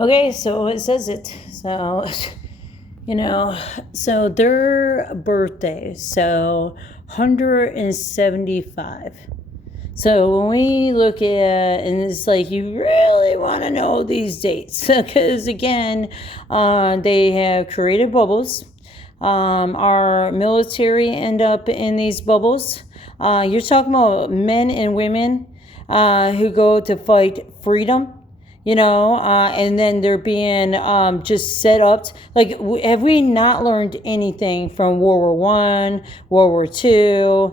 Okay, so it says it. So, so their birthday, so 175. So when we look at, and it's like, you really want to know these dates, because again, they have created bubbles. Our military end up in these bubbles. You're talking about men and women who go to fight freedom. And then they're being just set up. Like, have we not learned anything from World War I, World War II?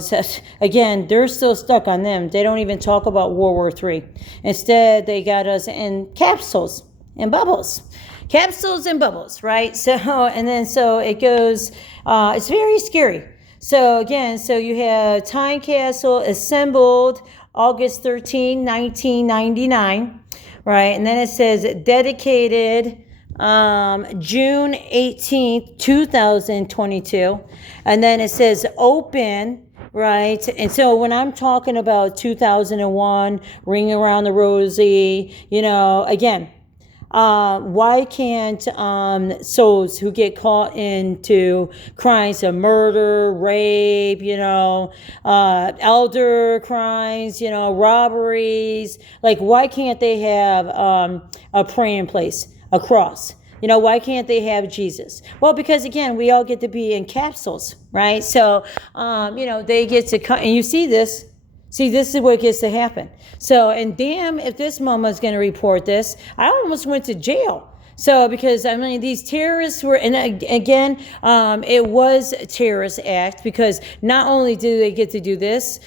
So, again, they're still stuck on them. They don't even talk about World War III. Instead, they got us in capsules and bubbles. Capsules and bubbles, right? So, and then so it goes, it's very scary. So, again, so you have Time Capsule assembled August 13, 1999, right? And then it says dedicated June 18th, 2022. And then it says open, right? And so when I'm talking about 2001, Ring Around the Rosie, again, why can't souls who get caught into crimes of murder, rape, elder crimes, robberies, like why can't they have a praying place, a cross? Why can't they have Jesus? Well, because again, we all get to be in capsules, right? So, they get to come, and you see this. See, this is what gets to happen. So, and damn if this mama's going to report this. I almost went to jail. So, because, these terrorists were, and again, it was a terrorist act, because not only do they get to do this,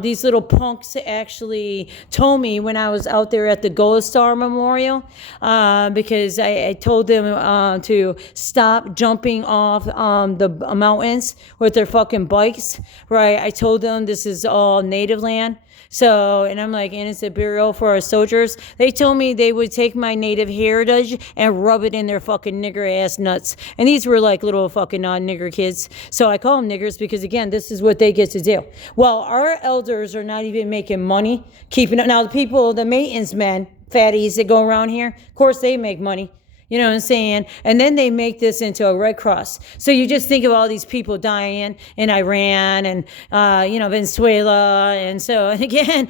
these little punks actually told me when I was out there at the Gold Star Memorial, because I told them to stop jumping off the mountains with their fucking bikes, right? I told them this is all native land. So, and I'm like, and it's a burial for our soldiers. They told me they would take my native heritage and rub it in their fucking nigger ass nuts. And these were like little fucking nigger kids. So I call them niggers because, again, this is what they get to do. Well, our elders are not even making money keeping it. Now, the people, the maintenance men, fatties that go around here, of course, they make money. You know what I'm saying? And then they make this into a Red Cross. So you just think of all these people dying in Iran and, Venezuela. And so, and again,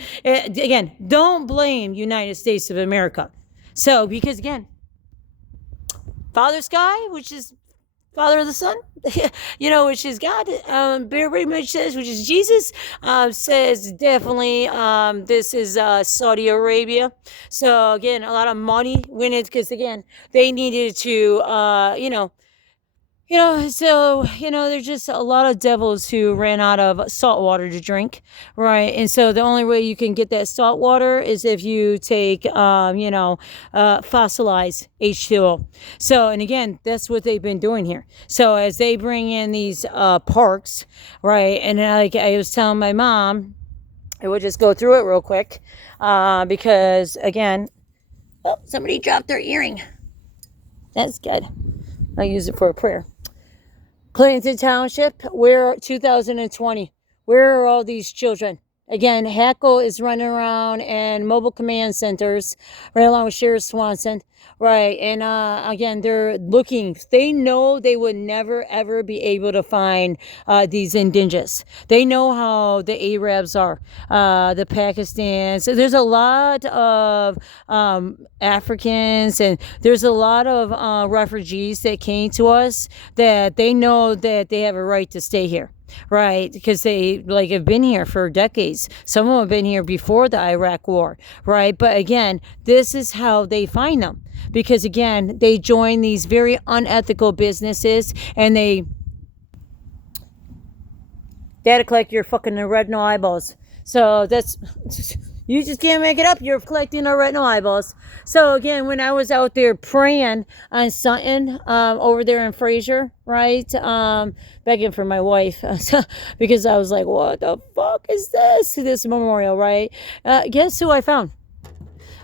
don't blame United States of America. So, because again, Father Sky, which is Father of the Son, which is God, very much says, which is Jesus, says definitely this is Saudi Arabia. So, again, a lot of money went in, because, again, they needed to, there's just a lot of devils who ran out of salt water to drink, right? And so the only way you can get that salt water is if you take, fossilized H2O. So, and again, that's what they've been doing here. So as they bring in these parks, right? And like I was telling my mom, I would just go through it real quick, because again, somebody dropped their earring. That's good. I'll use it for a prayer. Clinton Township, where 2020? Where are all these children? Again, Hackle is running around and mobile command centers, right along with Sheriff Swanson, right? And again, they're looking. They know they would never ever be able to find these indigenous. They know how the Arabs are, the Pakistan. So there's a lot of Africans, and there's a lot of refugees that came to us that they know that they have a right to stay here. Right, because they have been here for decades. Some of them have been here before the Iraq War, right? But again, this is how they find them, because again, they join these very unethical businesses, and they data collect your fucking retinal eyeballs. So that's, you just can't make it up. You're collecting our retinal eyeballs. So again, when I was out there praying on Sutton, over there in Fraser, right, begging for my wife, because I was like, what the fuck is this memorial, right? Guess who I found?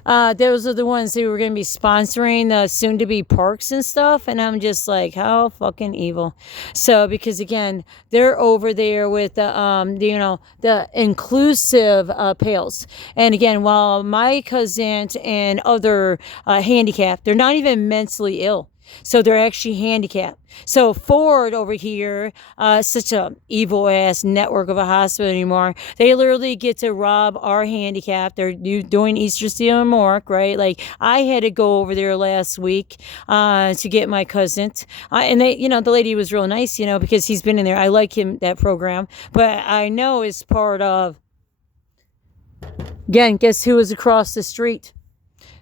those are the ones who were going to be sponsoring the soon-to-be parks and stuff, and I'm just like, how fucking evil. So, because again, they're over there with the inclusive pails, and again, while my cousin and other handicapped, they're not even mentally ill. So they're actually handicapped. So Ford over here, such a evil ass network of a hospital anymore. They literally get to rob our handicap. They're doing Easter Steel and Mork, right? Like I had to go over there last week to get my cousin, and they, the lady was real nice, because he's been in there. I like him, that program, but I know it's part of. Again, guess who was across the street?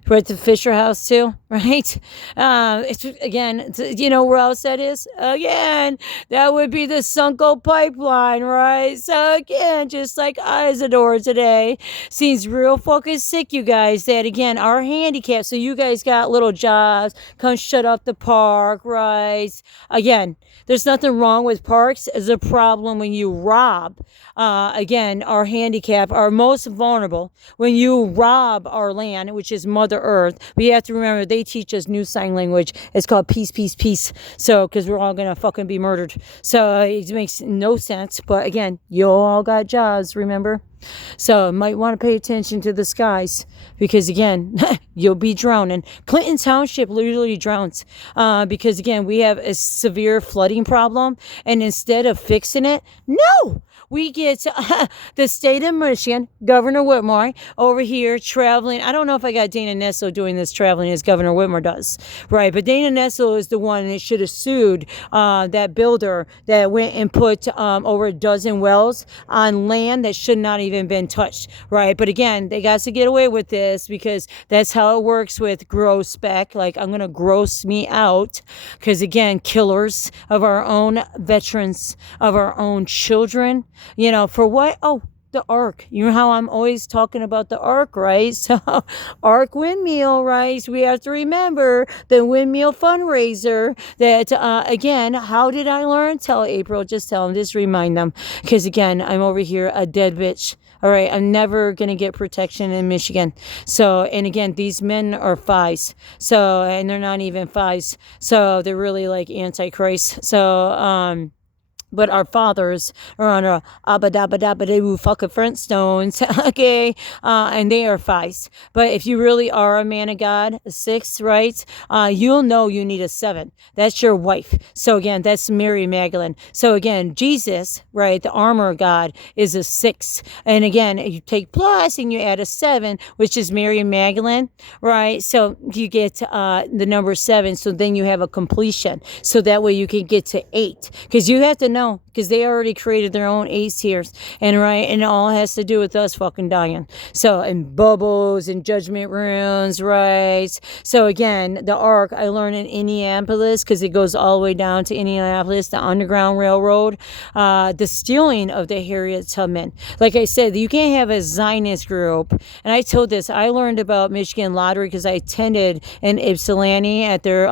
We're at the Fisher House too, right? It's again, where else that is? Again, that would be the SUNOCO pipeline, right? So again, just like Isadore today, seems real fucking sick, you guys, that again, our handicap, so you guys got little jobs, come shut up the park, right? Again, there's nothing wrong with parks. It's a problem when you rob. Again, our handicap are most vulnerable when you rob our land, which is Mother Earth. We have to remember they teach us new sign language. It's called peace, peace, peace. So, because we're all going to fucking be murdered. So, it makes no sense. But again, you all got jobs, remember? So, might want to pay attention to the skies. Because again, you'll be drowning. Clinton Township literally drowns. Because again, we have a severe flooding problem. And instead of fixing it, no! We get the state of Michigan, Governor Whitmer, over here traveling. I don't know if I got Dana Nessel doing this traveling as Governor Whitmer does, right? But Dana Nessel is the one that should have sued that builder that went and put over a dozen wells on land that should not even been touched, right? But again, they got to get away with this because that's how it works with gross spec. Like, I'm going to gross me out because, again, killers of our own veterans, of our own children. For what? Oh, the Ark. You know how I'm always talking about the Ark, right? So, Ark windmill, right? We have to remember the windmill fundraiser that, again, how did I learn? Tell April, just tell them, just remind them. Because, again, I'm over here a dead bitch. All right, I'm never going to get protection in Michigan. So, and again, these men are fives. So, and they're not even fives. So, they're really like Antichrist. So, but our fathers are on a abadabadabadu fucking Flintstones, okay? And they are fives. But if you really are a man of God, a six, right? You'll know you need a seven. That's your wife. So again, that's Mary Magdalene. So again, Jesus, right? The armor of God is a six. And again, you take plus and you add a seven, which is Mary Magdalene, right? So you get the number seven. So then you have a completion. So that way you can get to 8. Because you have to know, because they already created their own 8 tiers, and right, and it all has to do with us fucking dying. So, and bubbles and judgment runes, right? So again, the Ark I learned in Indianapolis because it goes all the way down to Indianapolis, the Underground Railroad. The stealing of the Harriet Tubman. Like I said, you can't have a Zionist group. And I told this, I learned about Michigan Lottery because I attended in Ypsilanti at their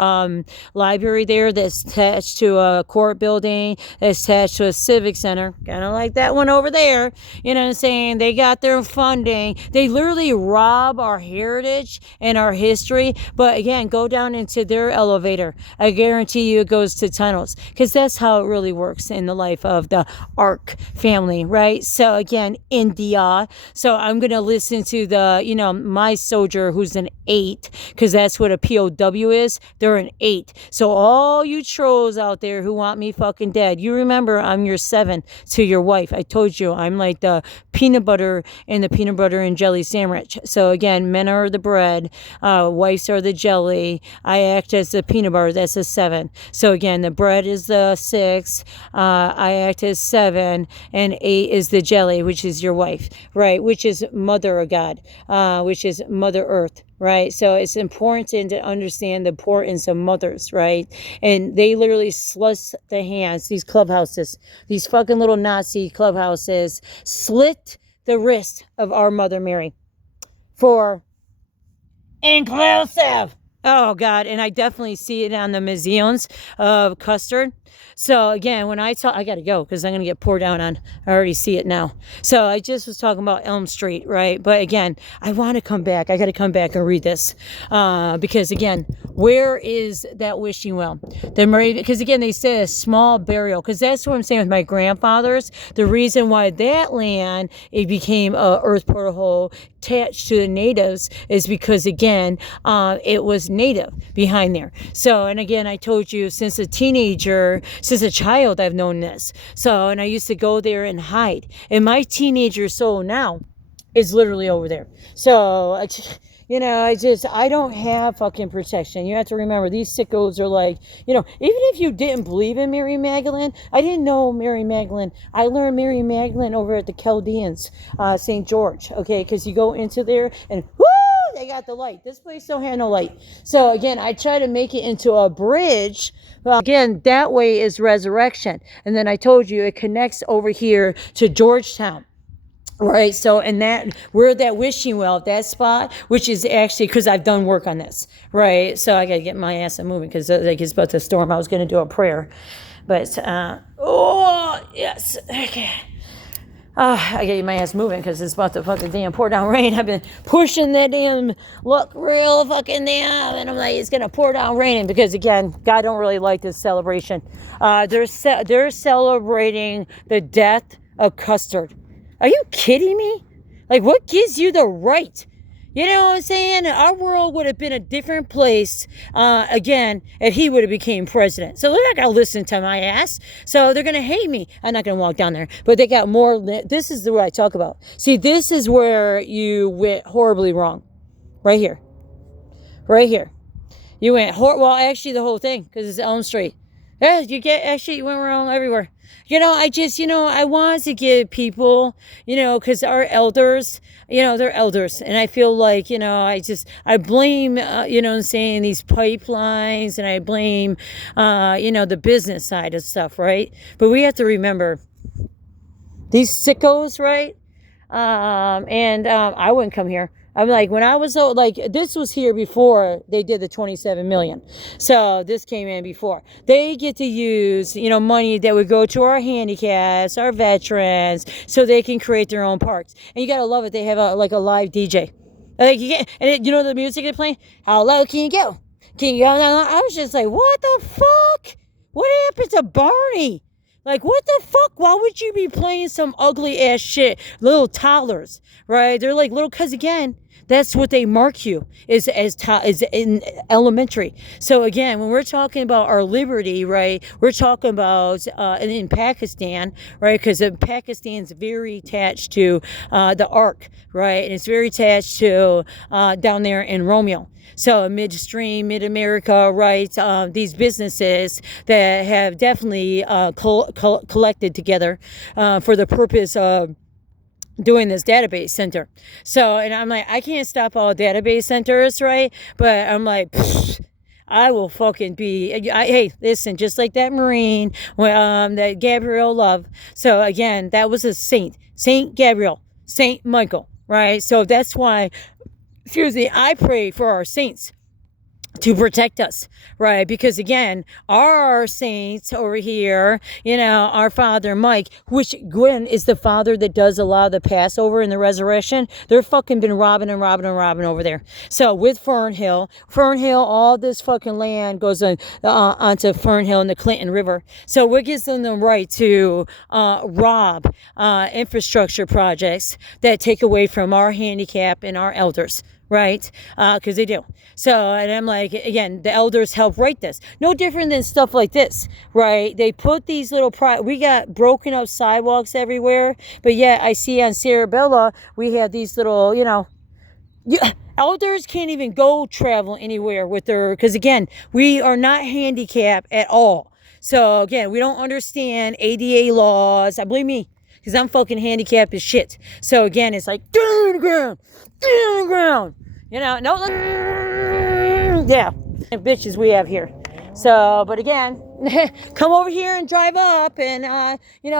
library there that's attached to a court building, that's attached to a civic center, kind of like that one over there. You know what I'm saying? They got their funding. They literally rob our heritage and our history. But again, go down into their elevator. I guarantee you it goes to tunnels, because that's how it really works in the life of the Ark family, right? So again, India. So I'm going to listen to the, my soldier who's an 8, because that's what a POW is. They're an 8. So all you trolls out there who want me fucking dead, you remember I'm your 7 to your wife. I told you I'm like the peanut butter and the peanut butter and jelly sandwich. So again, men are the bread, wives are the jelly. I act as the peanut butter. That's a 7. So again, the bread is the 6. I act as 7, and 8 is the jelly, which is your wife, right? Which is Mother of God, which is Mother Earth. Right. So it's important to understand the importance of mothers. Right. And they literally slut the hands, these clubhouses, these fucking little Nazi clubhouses, slit the wrist of our Mother Mary for inclusive. Oh God, and I definitely see it on the museums of custard. So again, when I gotta go because I'm gonna get poured down on. I already see it now. So I just was talking about Elm Street, right? But again, I want to come back. I got to come back and read this because again, where is that wishing well? Because again, they say a small burial. Because that's what I'm saying with my grandfathers. The reason why that land it became a earth portal attached to the natives is because again, it was native behind there. So, and again, I told you since a teenager. Since a child, I've known this. So, and I used to go there and hide. And my teenager soul now is literally over there. So, I don't have fucking protection. You have to remember, these sickos are like, even if you didn't believe in Mary Magdalene, I didn't know Mary Magdalene. I learned Mary Magdalene over at the Chaldeans, St. George, okay? Because you go into there and whoo! They got the light. This place don't have no light. So again, I try to make it into a bridge. Well, again, that way is resurrection. And then I told you it connects over here to Georgetown. Right, so and that we're that wishing well, that spot, which is actually because I've done work on this, right? So I gotta get my ass moving because like it's about to storm. I was gonna do a prayer, but oh yes, okay. I gotta get my ass moving because it's about to fucking damn pour down rain. I've been pushing that damn luck real fucking damn, and I'm like, it's gonna pour down raining because again, God don't really like this celebration. They're celebrating the death of Custard. Are you kidding me? Like, what gives you the right? You know what I'm saying? Our world would have been a different place, again, if he would have became president. So they're not going to listen to my ass. So they're going to hate me. I'm not going to walk down there. But they got more. This is what I talk about. See, this is where you went horribly wrong. Right here. Right here. You went, well, actually, the whole thing, because it's Elm Street. Yeah, you went wrong everywhere. I want to give people, because our elders, they're elders. And I feel like, I blame, I'm saying these pipelines and I blame, the business side of stuff, right? But we have to remember these sickos, right? I wouldn't come here. I'm like, when I was this was here before they did the 27 million. So this came in before. They get to use, money that would go to our handicaps, our veterans, so they can create their own parks. And you got to love it. They have a live DJ. Like you get, and the music they're playing? How low can you go? Can you go? I was just like, what the fuck? What happened to Barney? Like, what the fuck? Why would you be playing some ugly ass shit? Little toddlers, right? They're like little, cause again, that's what they mark you is in elementary. So again, when we're talking about our liberty, right, we're talking about in Pakistan, right, because Pakistan's very attached to the Ark, right, and it's very attached to down there in Romeo. So midstream, mid-America, right, these businesses that have definitely collected together for the purpose of doing this database center. So, and I'm like, I can't stop all database centers, right? But I'm like, I will fucking be, hey, listen, just like that Marine, that Gabriel loved. So again, that was a saint, Saint Gabriel, Saint Michael, right? So that's why, I pray for our saints to protect us, right? Because again, our saints over here, our father Mike, which Gwen is the father that does a lot of the Passover and the resurrection, they're fucking been robbing over there. So with Fernhill, all this fucking land goes onto Fernhill and the Clinton River. So what gives them the right to rob infrastructure projects that take away from our handicap and our elders? Right? Because they do. So, and I'm like, again, the elders help write this. No different than stuff like this, right? They put these little, we got broken up sidewalks everywhere, but yet I see on Cerebella, we have these little, elders can't even go travel anywhere with because again, we are not handicapped at all. So again, we don't understand ADA laws. Believe me, because I'm fucking handicapped as shit. So again, it's like, down the ground. No, yeah, and bitches we have here. So, but again, come over here and drive up and,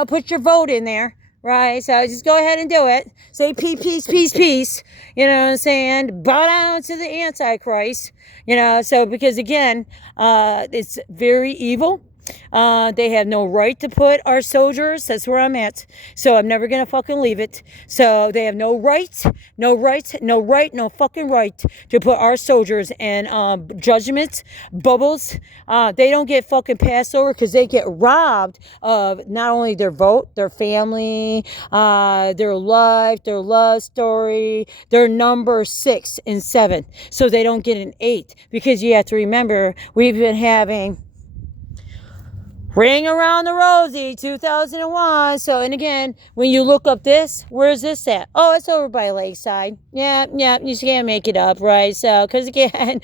put your vote in there, right? So just go ahead and do it. Say peace, peace, peace. You know what I'm saying? Bow down to the Antichrist. You know, so because again, it's very evil. They have no right to put our soldiers. That's where I'm at. So I'm never going to fucking leave it. So they have no right, no fucking right to put our soldiers in judgment bubbles. They don't get fucking passed over because they get robbed of not only their vote, their family, their life, their love story, their number 6 and 7. So they don't get an 8 because you have to remember we've been having Ring Around the Rosie 2001. So, and again, when you look up this, where's this at? Oh, it's over by Lakeside. Yeah, you just can't make it up, right? So, because again,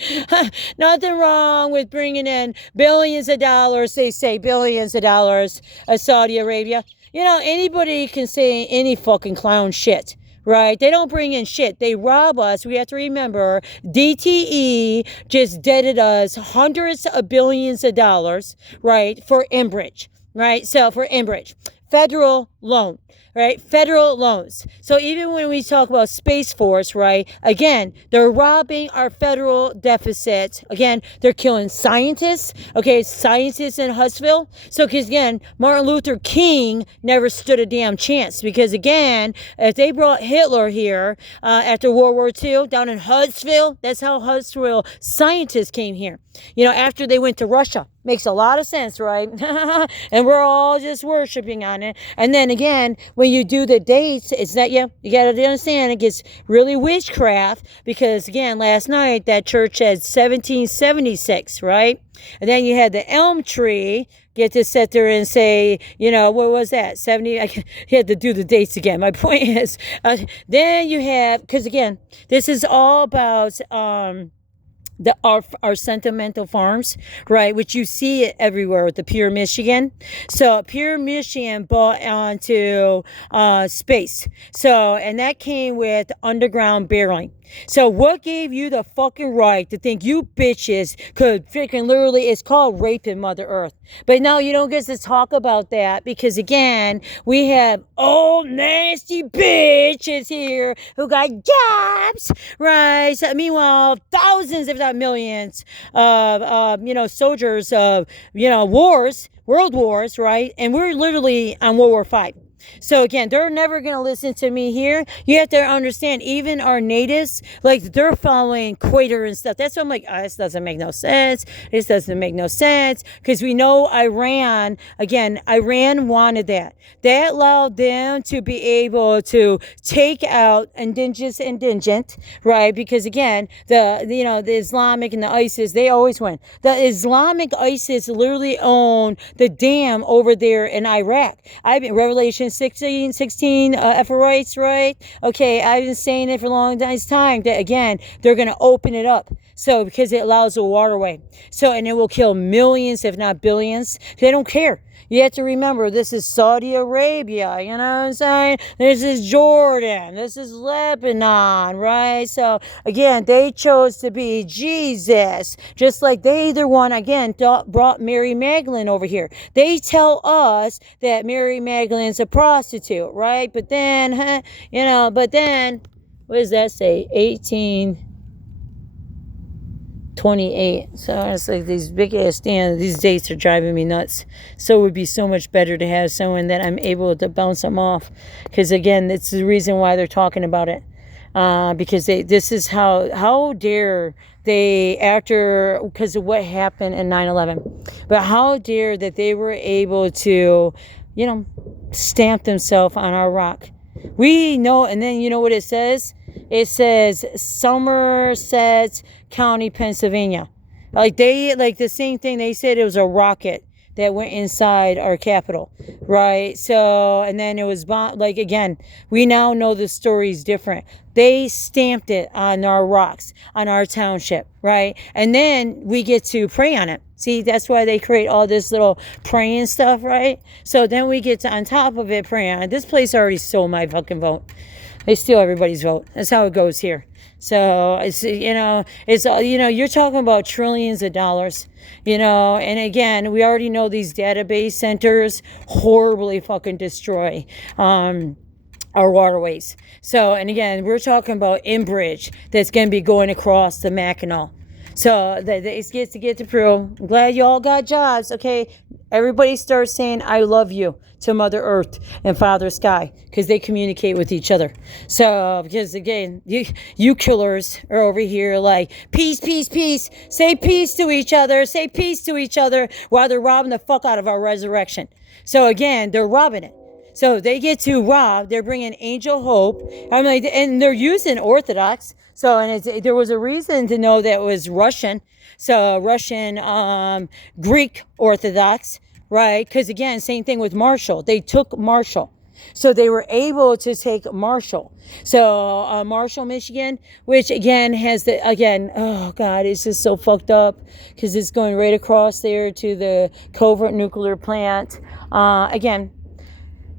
nothing wrong with bringing in billions of dollars. They say billions of dollars of Saudi Arabia. You know, anybody can say any fucking clown shit. Right? They don't bring in shit. They rob us. We have to remember DTE just deaded us hundreds of billions of dollars, right, for Enbridge, right? So for Enbridge, federal loan, right? Federal loans. So even when we talk about Space Force, right, again, they're robbing our federal deficit. Again, they're killing scientists, okay, scientists in Huntsville. So, because again, Martin Luther King never stood a damn chance because again, if they brought Hitler here after World War II down in Huntsville, that's how Huntsville scientists came here. You know, after they went to Russia. Makes a lot of sense, right? And we're all just worshiping on it. And then again, when you do the dates, it's that, yeah, you got to understand it gets really witchcraft because again, last night that church had 1776, right? And then you had the elm tree get to sit there and say, you know, what was that? 70, you had to do the dates again. My point is, then you have, because again, this is all about, our sentimental farms, right, which you see it everywhere with the Pure Michigan. So Pure Michigan bought onto space. So, and that came with underground barreling. So what gave you the fucking right to think you bitches could freaking literally, it's called raping Mother Earth. But no, you don't get to talk about that because again, we have old nasty bitches here who got jobs, right? So, meanwhile, thousands, if not millions of, soldiers of, wars, world wars, right? And we're literally on World War 5. So again, they're never going to listen to me here. You have to understand, even our natives, like they're following Quater and stuff. That's why I'm like, this doesn't make no sense. This doesn't make no sense. Because we know Iran, again, Iran wanted that. That allowed them to be able to take out indigent, right? Because again, the Islamic and the ISIS, they always win. The Islamic ISIS literally own the dam over there in Iraq. I've been, Revelation 16, Aquifiers, right? Okay, I've been saying it for a long time that again, they're going to open it up. So, because it allows the waterway. So, and it will kill millions, if not billions. They don't care. You have to remember, this is Saudi Arabia, you know what I'm saying? This is Jordan. This is Lebanon, right? So, again, they chose to be Jesus. Just like they either one, again, brought Mary Magdalene over here. They tell us that Mary Magdalene's a prostitute, right? But then, what does that say? 1828. So it's like these big ass stands. These dates are driving me nuts. So it would be so much better to have someone that I'm able to bounce them off. Because again, it's the reason why they're talking about it. Because this is how dare they, after, because of what happened in 9/11. But how dare that they were able to, stamp themselves on our rock. We know, and then you know what it says? It says Somerset County, Pennsylvania. Like the same thing, they said it was a rocket that went inside our capital, right? So, and then it was like, again, we now know the story's different. They stamped it on our rocks, on our township, right? And then we get to pray on it. See, that's why they create all this little praying stuff, right? So then we get to, on top of it, pray on it. This place already stole my fucking vote. They steal everybody's vote. That's how it goes here. So it's, you're talking about trillions of dollars, and again, we already know these database centers horribly fucking destroy our waterways. So, and again, we're talking about INBREADED that's going to be going across the Mackinac. So it gets to get to Peru. I'm glad you all got jobs. Okay, everybody starts saying I love you to Mother Earth and Father Sky, because they communicate with each other. So because again, you killers are over here like peace, peace, peace. Say peace to each other. Say peace to each other while they're robbing the fuck out of our resurrection. So again, they're robbing it. So they get to rob. They're bringing Angel Hope. I'm like, and they're using Orthodox. So, and there was a reason to know that it was Russian. So Russian, Greek Orthodox, right? Because again, same thing with Marshall. They took Marshall. So they were able to take Marshall. So Marshall, Michigan, which again has oh God, it's just so fucked up because it's going right across there to the Covert nuclear plant. Again,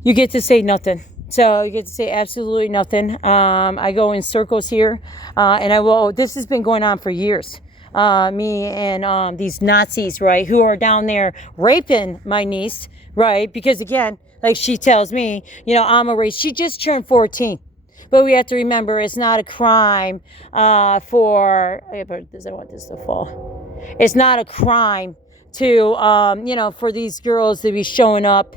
you get to say nothing. So you get to say absolutely nothing. I go in circles here, and this has been going on for years. Me and these Nazis, right, who are down there raping my niece, right, because again, like she tells me, I'm a race. She just turned 14. But we have to remember it's not a crime I want this to fall. It's not a crime to, for these girls to be showing up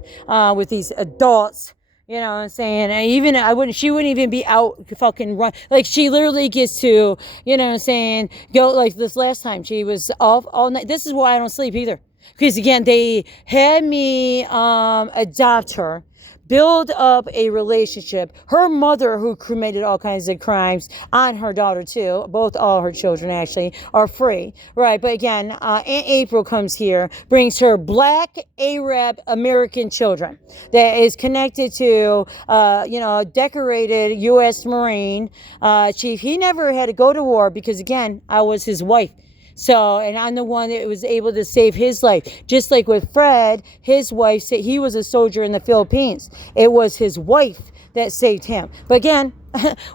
with these adults, what I'm saying? And she wouldn't even be out fucking run. Like, she literally gets to, what I'm saying, go, like this last time, she was off all night. This is why I don't sleep either. Because again, they had me adopt her, build up a relationship. Her mother, who committed all kinds of crimes on her daughter too, all her children actually are free, right? But again, Aunt April comes here, brings her black Arab American children that is connected to, a decorated U.S. Marine chief. He never had to go to war because again, I was his wife. So, and I'm the one that was able to save his life. Just like with Fred, his wife said he was a soldier in the Philippines. It was his wife that saved him. But again,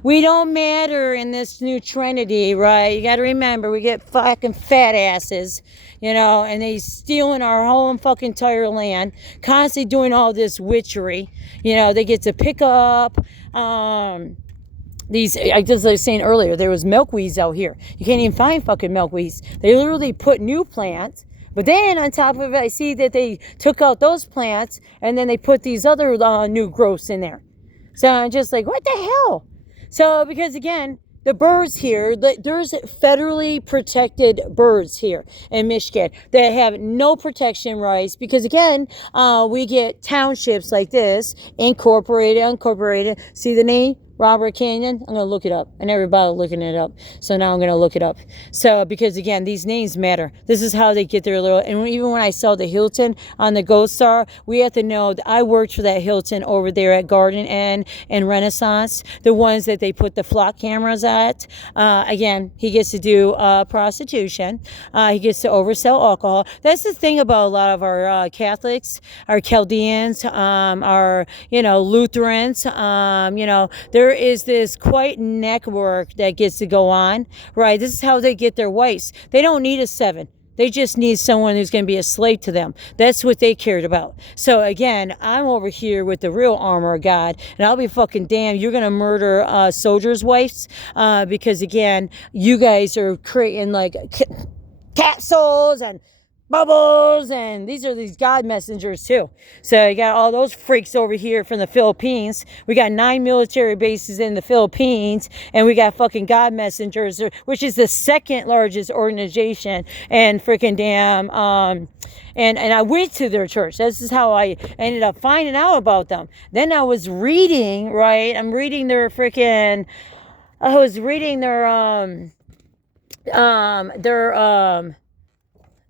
we don't matter in this new trinity, right? You got to remember, we get fucking fat asses, and they stealing our whole fucking entire land, constantly doing all this witchery. They get to pick up, I just was saying earlier, there was milkweeds out here. You can't even find fucking milkweeds. They literally put new plants, but then on top of it, I see that they took out those plants and then they put these other new growths in there. So I'm just like, what the hell? So because again, the birds here, there's federally protected birds here in Michigan that have no protection rights because again, we get townships like this, incorporated, unincorporated. See the name? Robert Canyon. I'm going to look it up. I never bothered looking it up. So now I'm going to look it up. So, because again, these names matter. This is how they get their little, and even when I saw the Hilton on the Gold Star, we have to know that I worked for that Hilton over there at Garden Inn and Renaissance, the ones that they put the flock cameras at. Again, he gets to do prostitution. He gets to oversell alcohol. That's the thing about a lot of our Catholics, our Chaldeans, our, Lutherans, there is this quite network that gets to go on, right? This is how they get their wives. They don't need a 7. They just need someone who's going to be a slave to them. That's what they cared about. So again, I'm over here with the real armor of God, and I'll be fucking damned. You're going to murder soldiers' wives because again, you guys are creating like capsules and bubbles, and these are these God messengers too. So you got all those freaks over here from the Philippines. We got 9 military bases in the Philippines, and we got fucking God messengers, which is the second largest organization, and freaking damn and I went to their church. This is how I ended up finding out about them. Then I was reading, right? I'm reading their freaking I was reading their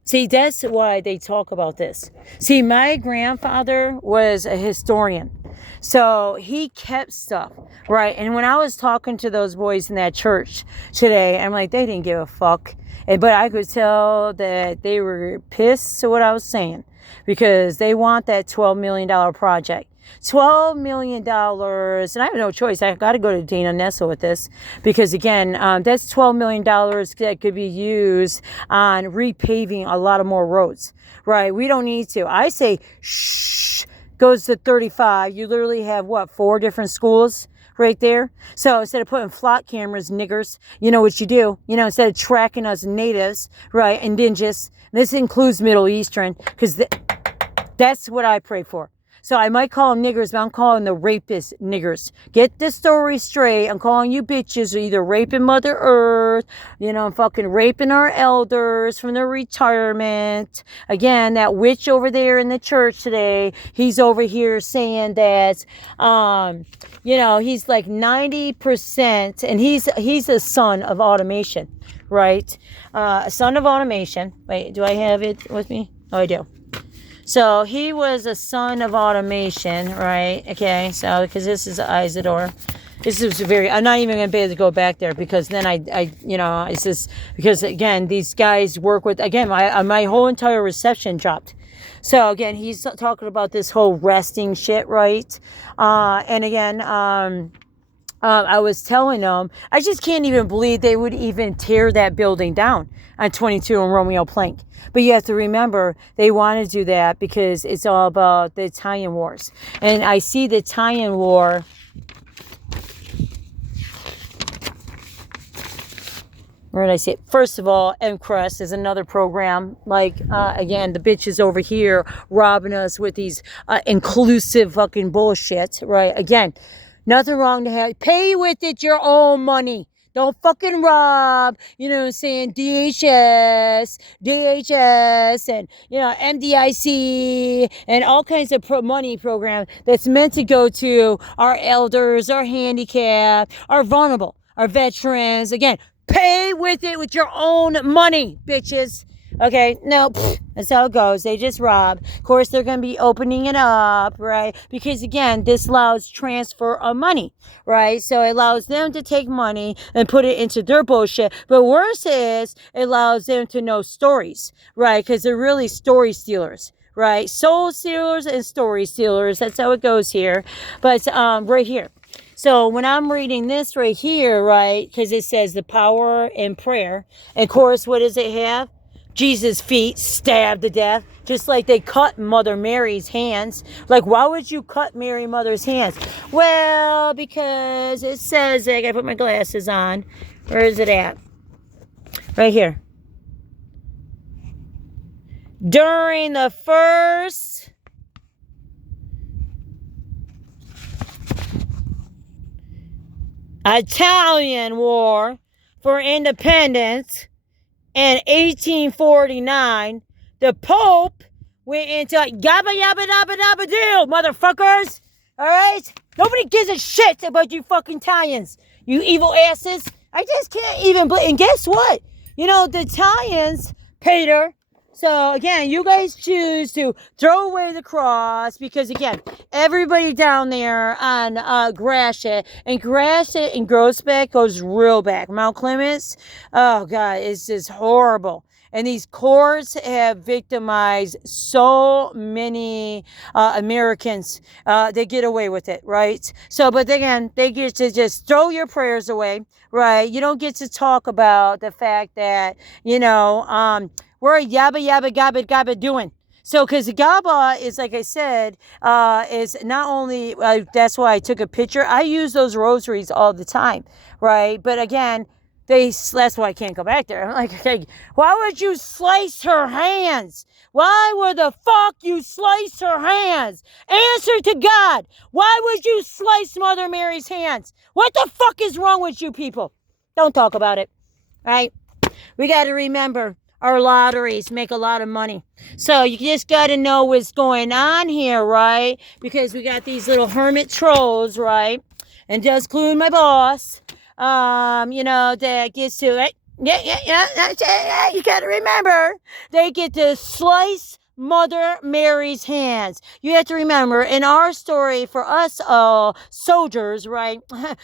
see, that's why they talk about this. See, my grandfather was a historian. So he kept stuff, right? And when I was talking to those boys in that church today, I'm like, they didn't give a fuck. But I could tell that they were pissed at what I was saying because they want that $12 million project. $12 million, and I have no choice. I got to go to Dana Nessel with this because, again, that's $12 million that could be used on repaving a lot of more roads, right? We don't need to. I say, shh, goes to 35. You literally have, what, 4 different schools right there? So instead of putting flock cameras, niggers, you know what you do? You know, instead of tracking us natives, right, indigenous, this includes Middle Eastern, because that's what I pray for. So I might call them niggers, but I'm calling the rapist niggers. Get the story straight. I'm calling you bitches either raping Mother Earth, you know, fucking raping our elders from their retirement. Again, that witch over there in the church today, he's over here saying that, you know, he's like 90%, and he's a son of automation, right? A son of automation. Wait, do I have it with me? Oh, I do. So he was a son of automation, right? Okay, so because this is Isidore. This is I'm not even going to be able to go back there because then I you know, it's just because, again, these guys work with, again, my whole entire reception dropped. So again, he's talking about this whole resting shit, right? And again, I was telling them, I just can't even believe they would even tear that building down on 22 and Romeo Plank. But you have to remember, they want to do that because it's all about the Italian wars. And I see the Italian war. Where did I see it? First of all, ANTICHRIST is another program. Like, again, the bitches over here robbing us with these inclusive fucking bullshit, right? Again, nothing wrong to have. Pay with it your own money. Don't fucking rob, you know what I'm saying, DHS, and, you know, MDIC, and all kinds of money program that's meant to go to our elders, our handicapped, our vulnerable, our veterans. Again, pay with it with your own money, bitches. Okay, no, that's how it goes. They just rob. Of course, they're going to be opening it up, right? Because, again, this allows transfer of money, right? So it allows them to take money and put it into their bullshit. But worse is, it allows them to know stories, right? Because they're really story stealers, right? Soul stealers and story stealers. That's how it goes here. But right here. So when I'm reading this right here, right, because it says the power in prayer. And, of course, what does it have? Jesus' feet stabbed to death, just like they cut Mother Mary's hands. Like, why would you cut Mary Mother's hands? Well, because it says, I gotta put my glasses on. Where is it at? Right here. During the first Italian War for Independence, in 1849, the Pope went into yabba yabba dabba dabba do, motherfuckers. All right? Nobody gives a shit about you fucking Italians, you evil asses. I just can't even believe. And guess what? You know, the Italians, Peter. So, again, you guys choose to throw away the cross because, again, everybody down there on Gratiot and Grossbeck goes real back. Mount Clemens, oh, God, it's just horrible. And these courts have victimized so many Americans. They get away with it, right? So, but again, they get to just throw your prayers away, right? You don't get to talk about the fact that, you know, we're yabba yabba gabba gabba doing. So, because GABA is, like I said, is not only, that's why I took a picture. I use those rosaries all the time, right? But again, that's why I can't go back there. I'm like, okay, why would you slice her hands? Why would the fuck you slice her hands? Answer to God. Why would you slice Mother Mary's hands? What the fuck is wrong with you people? Don't talk about it, right? We got to remember, our lotteries make a lot of money. So you just got to know what's going on here, right? Because we got these little hermit trolls, right? And just include my boss, you know, that gets to it. Yeah. You got to remember, they get to slice Mother Mary's hands. You have to remember, in our story, for us soldiers, right,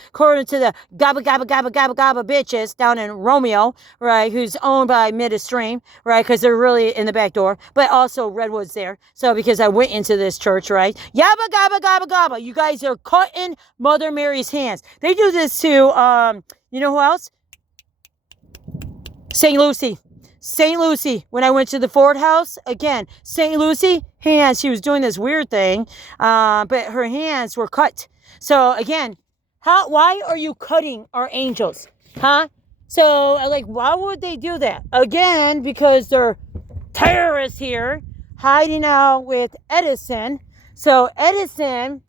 according to the gabba gabba gabba gabba gabba bitches down in Romeo, right, who's owned by Midstream, right, because they're really in the back door, but also Redwood's there. So because I went into this church, right, yabba gabba gabba gabba, you guys are cutting Mother Mary's hands. They do this to, you know who else? St. Lucie. St. Lucie, when I went to the Ford house, again, St. Lucie, hands, she was doing this weird thing, but her hands were cut. So again, why are you cutting our angels? Huh? So, like, why would they do that? Again, because they're terrorists here, hiding out with Edison. So Edison,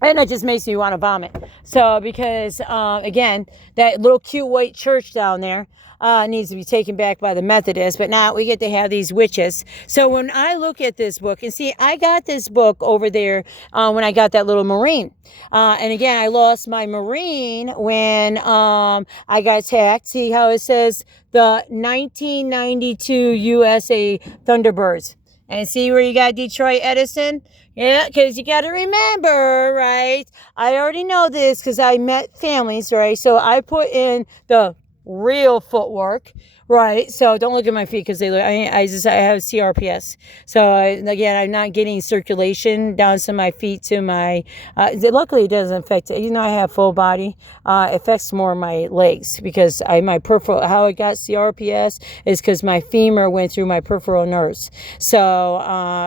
and it just makes me want to vomit. So, because, again, that little cute white church down there, needs to be taken back by the Methodists, but now we get to have these witches. So when I look at this book, and see, I got this book over there when I got that little Marine. And again, I lost my Marine when I got attacked. See how it says the 1992 USA Thunderbirds. And see where you got Detroit Edison? Yeah, because you got to remember, right? I already know this because I met families, right? So I put in the real footwork, right? So don't look at my feet because they look. I have CRPS. So again, I'm not getting circulation down to my feet to my. Luckily, it doesn't affect. You know, I have full body. It affects more my legs because my peripheral. How I got CRPS is because my femur went through my peripheral nerves. So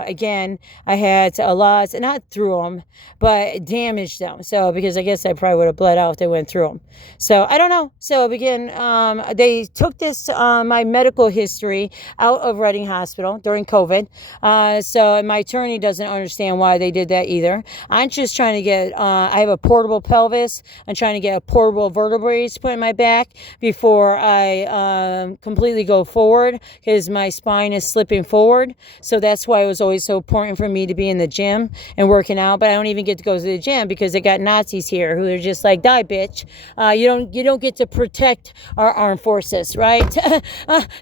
again, I had a lot, not through them, but damaged them. So because I guess I probably would have bled out if they went through them. So I don't know. So again, they took this. My medical history out of Reading Hospital during COVID. So my attorney doesn't understand why they did that either. I'm just trying to get, I have a portable pelvis. I'm trying to get a portable vertebrae put in my back before I completely go forward because my spine is slipping forward. So that's why it was always so important for me to be in the gym and working out. But I don't even get to go to the gym because they got Nazis here who are just like, die, bitch. You don't get to protect our armed forces, right?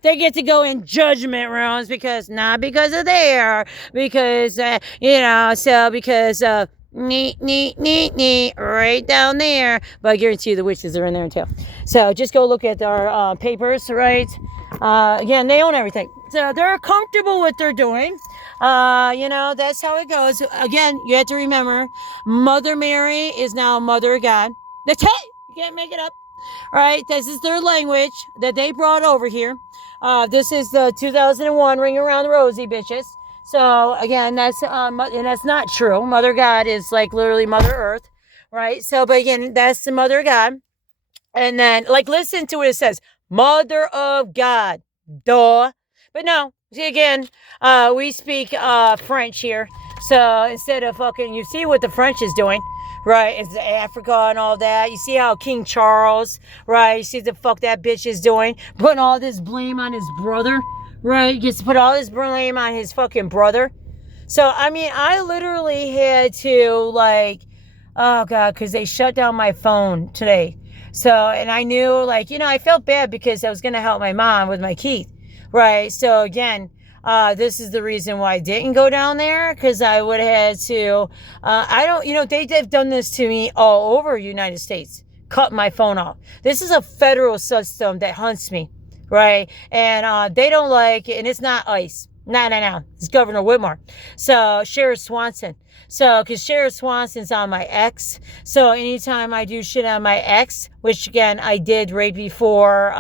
They get to go in judgment rooms because of there, because right down there. But I guarantee you the witches are in there too. So just go look at our papers, right? Again, they own everything, so they're comfortable with what they're doing. That's how it goes. Again, you have to remember, Mother Mary is now Mother of God. That's it. You can't make it up. Right, this is their language that they brought over here. This is the 2001 Ring Around the Rosie, bitches. So again, that's and that's not true. Mother God is like literally Mother Earth, right? So, but again, that's the Mother of God. And then, like, listen to what it says: Mother of God, duh. But no, see again, we speak French here. So instead of fucking, you see what the French is doing. Right, it's Africa and all that. You see how King Charles, right? You see the fuck that bitch is doing, putting all this blame on his brother, right? He gets to put all this blame on his fucking brother. So I mean, I literally had to oh god, because they shut down my phone today. So, and I knew, I felt bad because I was gonna help my mom with my teeth, right? So again. This is the reason why I didn't go down there, because I would have had to, they've done this to me all over the United States, cut my phone off. This is a federal system that hunts me, right? And they don't like it, and it's not ICE. No. It's Governor Whitmer. So, Sheriff Swanson. So, because Sheriff Swanson's on my ex. So, anytime I do shit on my ex, which again, I did right before,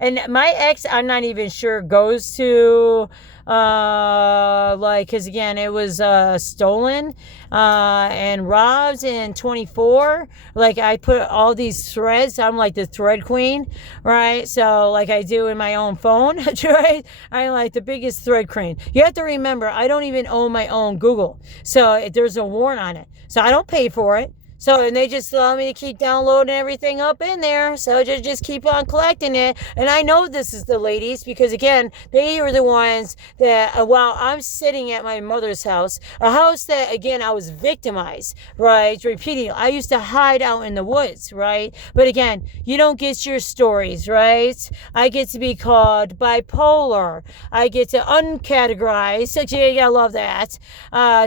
and my ex, I'm not even sure goes to, because again, it was stolen and robbed in 24. I put all these threads. I'm like the thread queen, right? So like I do in my own phone, right? I'm like the biggest thread queen. You have to remember, I don't even own my own Google. So there's a warrant on it. So I don't pay for it. So, and they just allow me to keep downloading everything up in there. So just keep on collecting it. And I know this is the ladies because, again, they were the ones that, while I'm sitting at my mother's house, a house that, again, I was victimized, right? Repeating, I used to hide out in the woods, right? But again, you don't get your stories, right? I get to be called bipolar. I get to uncategorize. So you gotta love that.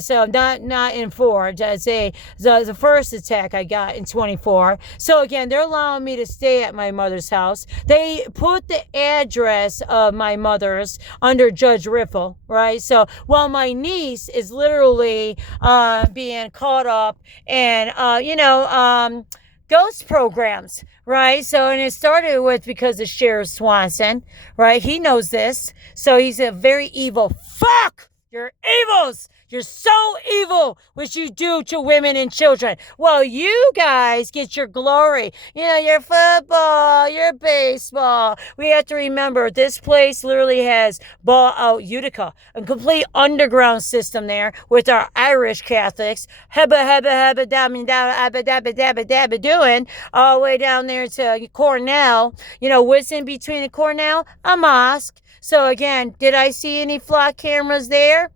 So I'm not informed. I'd say the first attack I got in 24. So again, they're allowing me to stay at my mother's house. They put the address of my mother's under Judge Ripple, right? So while my niece is literally being caught up and ghost programs, right? So, and it started with because of Sheriff Swanson, right? He knows this. So he's a very evil fuck. You're evils. You're so evil, what you do to women and children. Well, you guys get your glory. Your football, your baseball. We have to remember this place literally has ball out Utica, a complete underground system there with our Irish Catholics. Hebba doing all the way down there to Cornell. What's in between the Cornell? A mosque. So again, did I see any flock cameras there?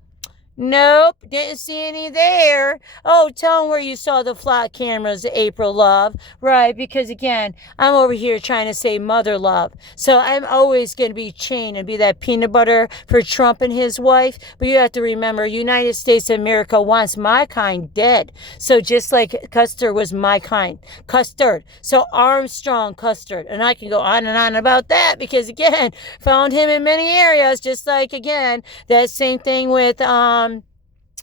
Nope, didn't see any there. Oh, tell them where you saw the flock cameras, April Love. Right, because again, I'm over here trying to say mother love. So I'm always going to be chained and be that peanut butter for Trump and his wife. But you have to remember, United States of America wants my kind dead. So just like Custer was my kind. Custard. So Armstrong Custard. And I can go on and on about that because, again, found him in many areas. Just like, again, that same thing with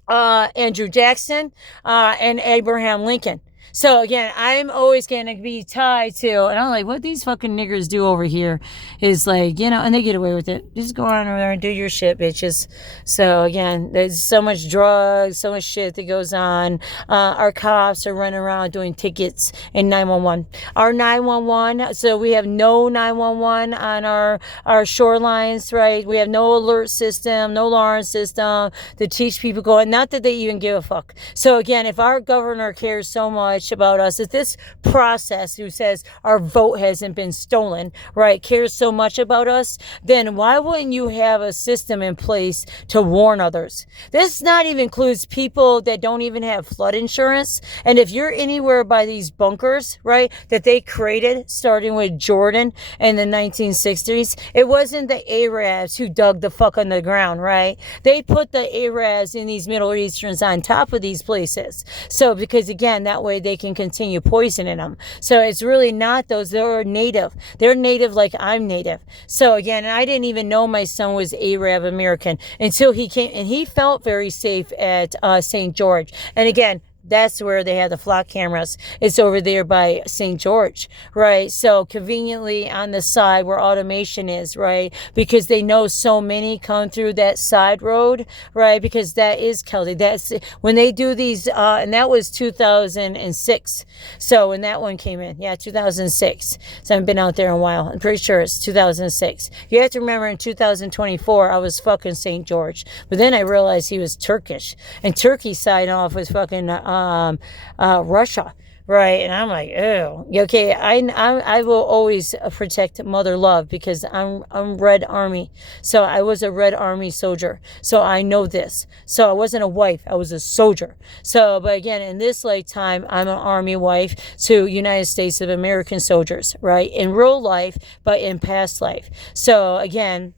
Andrew Jackson and Abraham Lincoln. So again, I'm always going to be tied to, and I'm like, what these fucking niggers do over here is like, and they get away with it. Just go on over there and do your shit, bitches. So again, there's so much drugs, so much shit that goes on. Our cops are running around doing tickets in 911. Our 911, so we have no 911 on our shorelines, right? We have no alert system, no alarm system to teach people going, not that they even give a fuck. So again, if our governor cares so much about us, if this process who says our vote hasn't been stolen, right, cares so much about us, then why wouldn't you have a system in place to warn others? This not even includes people that don't even have flood insurance. And if you're anywhere by these bunkers, right, that they created starting with Jordan in the 1960s, it wasn't the Arabs who dug the fuck on the ground, right? They put the Arabs in these Middle Easterns on top of these places. So because again, that way they can continue poisoning them. So it's really not those. They're native. They're native like I'm native. So again, I didn't even know my son was Arab American until he came, and he felt very safe at St. George. And again, that's where they have the flock cameras. It's over there by St. George, right? So conveniently on the side where automation is, right? Because they know so many come through that side road, right? Because that is Kelly. That's when they do these, and that was 2006. So when that one came in, 2006. So I haven't been out there in a while. I'm pretty sure it's 2006. You have to remember in 2024, I was fucking St. George. But then I realized he was Turkish. And Turkey signed off with fucking Russia, right? And I'm like, oh, okay. I will always protect mother love because I'm Red Army. So I was a Red Army soldier. So I know this. So I wasn't a wife. I was a soldier. So, but again, in this lifetime, I'm an Army wife to United States of American soldiers, right? In real life, but in past life. So again,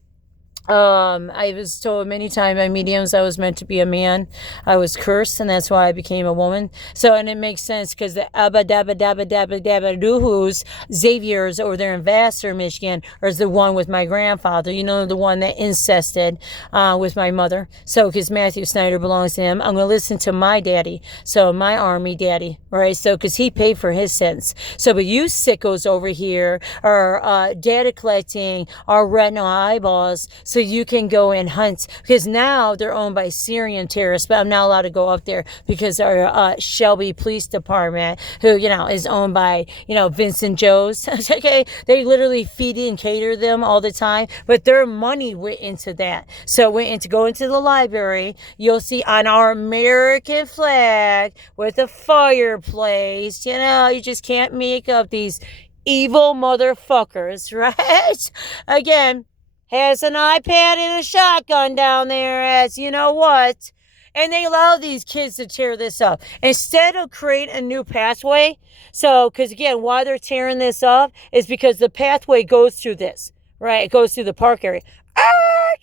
I was told many times by mediums I was meant to be a man. I was cursed, and that's why I became a woman. So, and it makes sense because the Abba-dabba-dabba-dabba-dabba-doohoos, Xavier's over there in Vassar, Michigan, is the one with my grandfather, the one that incested with my mother. So, because Matthew Snyder belongs to him, I'm going to listen to my daddy. So, my Army daddy, right? So, because he paid for his sins. So, but you sickos over here are data collecting our retinal eyeballs. so you can go and hunt, because now they're owned by Syrian terrorists, but I'm not allowed to go up there because our Shelby Police Department, who, is owned by, Vincent Joes, okay, they literally feed and cater them all the time, but their money went into that. So go into the library, you'll see on our American flag with a fireplace, you just can't make up these evil motherfuckers, right? Again, has an iPad and a shotgun down there as you know what. And they allow these kids to tear this up. Instead of create a new pathway, because again, why they're tearing this up is because the pathway goes through this, right? It goes through the park area.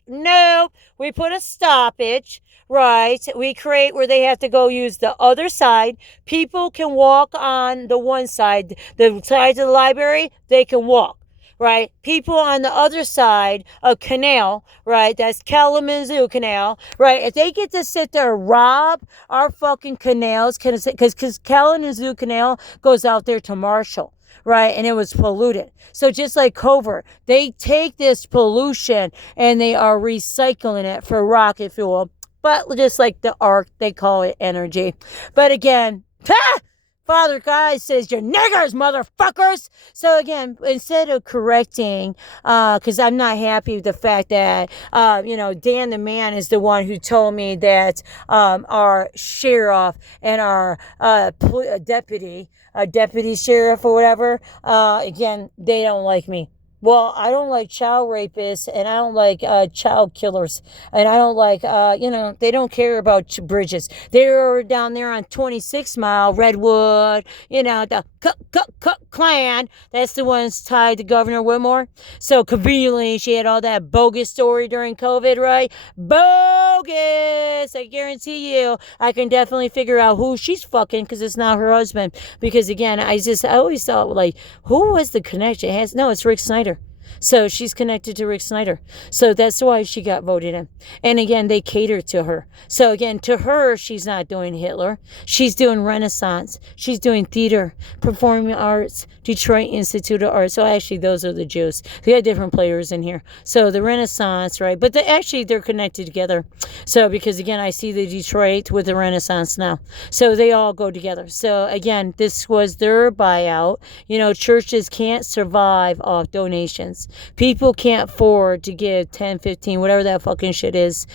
No, we put a stoppage, right? We create where they have to go use the other side. People can walk on the one side, the side of the library, they can walk. Right? People on the other side of canal, right? That's Kalamazoo Canal, right? If they get to sit there and rob our fucking canals, because Kalamazoo Canal goes out there to Marshall, right? And it was polluted. So just like Covert, they take this pollution and they are recycling it for rocket fuel. But just like the arc, they call it energy. But again, Father God says, you're niggers, motherfuckers. So again, instead of correcting, because I'm not happy with the fact that, Dan the man is the one who told me that our sheriff and our deputy sheriff or whatever, again, they don't like me. Well, I don't like child rapists, and I don't like child killers, and I don't like, they don't care about bridges. They're down there on 26 Mile, Redwood, the clan. That's the ones tied to Governor Whitmer. So conveniently, she had all that bogus story during COVID, right? Bogus! I guarantee you, I can definitely figure out who she's fucking because it's not her husband. Because again, I always thought, like, who was the connection? No, it's Rick Snyder. So she's connected to Rick Snyder. So that's why she got voted in. And again, they cater to her. So again, to her, she's not doing Hitler. She's doing Renaissance. She's doing theater, performing arts, Detroit Institute of Art. So actually, those are the Jews. We had different players in here. So the Renaissance, right? But they're connected together. So because again, I see the Detroit with the Renaissance now. So they all go together. So again, this was their buyout. Churches can't survive off donations. People can't afford to give 10, 15, whatever that fucking shit is.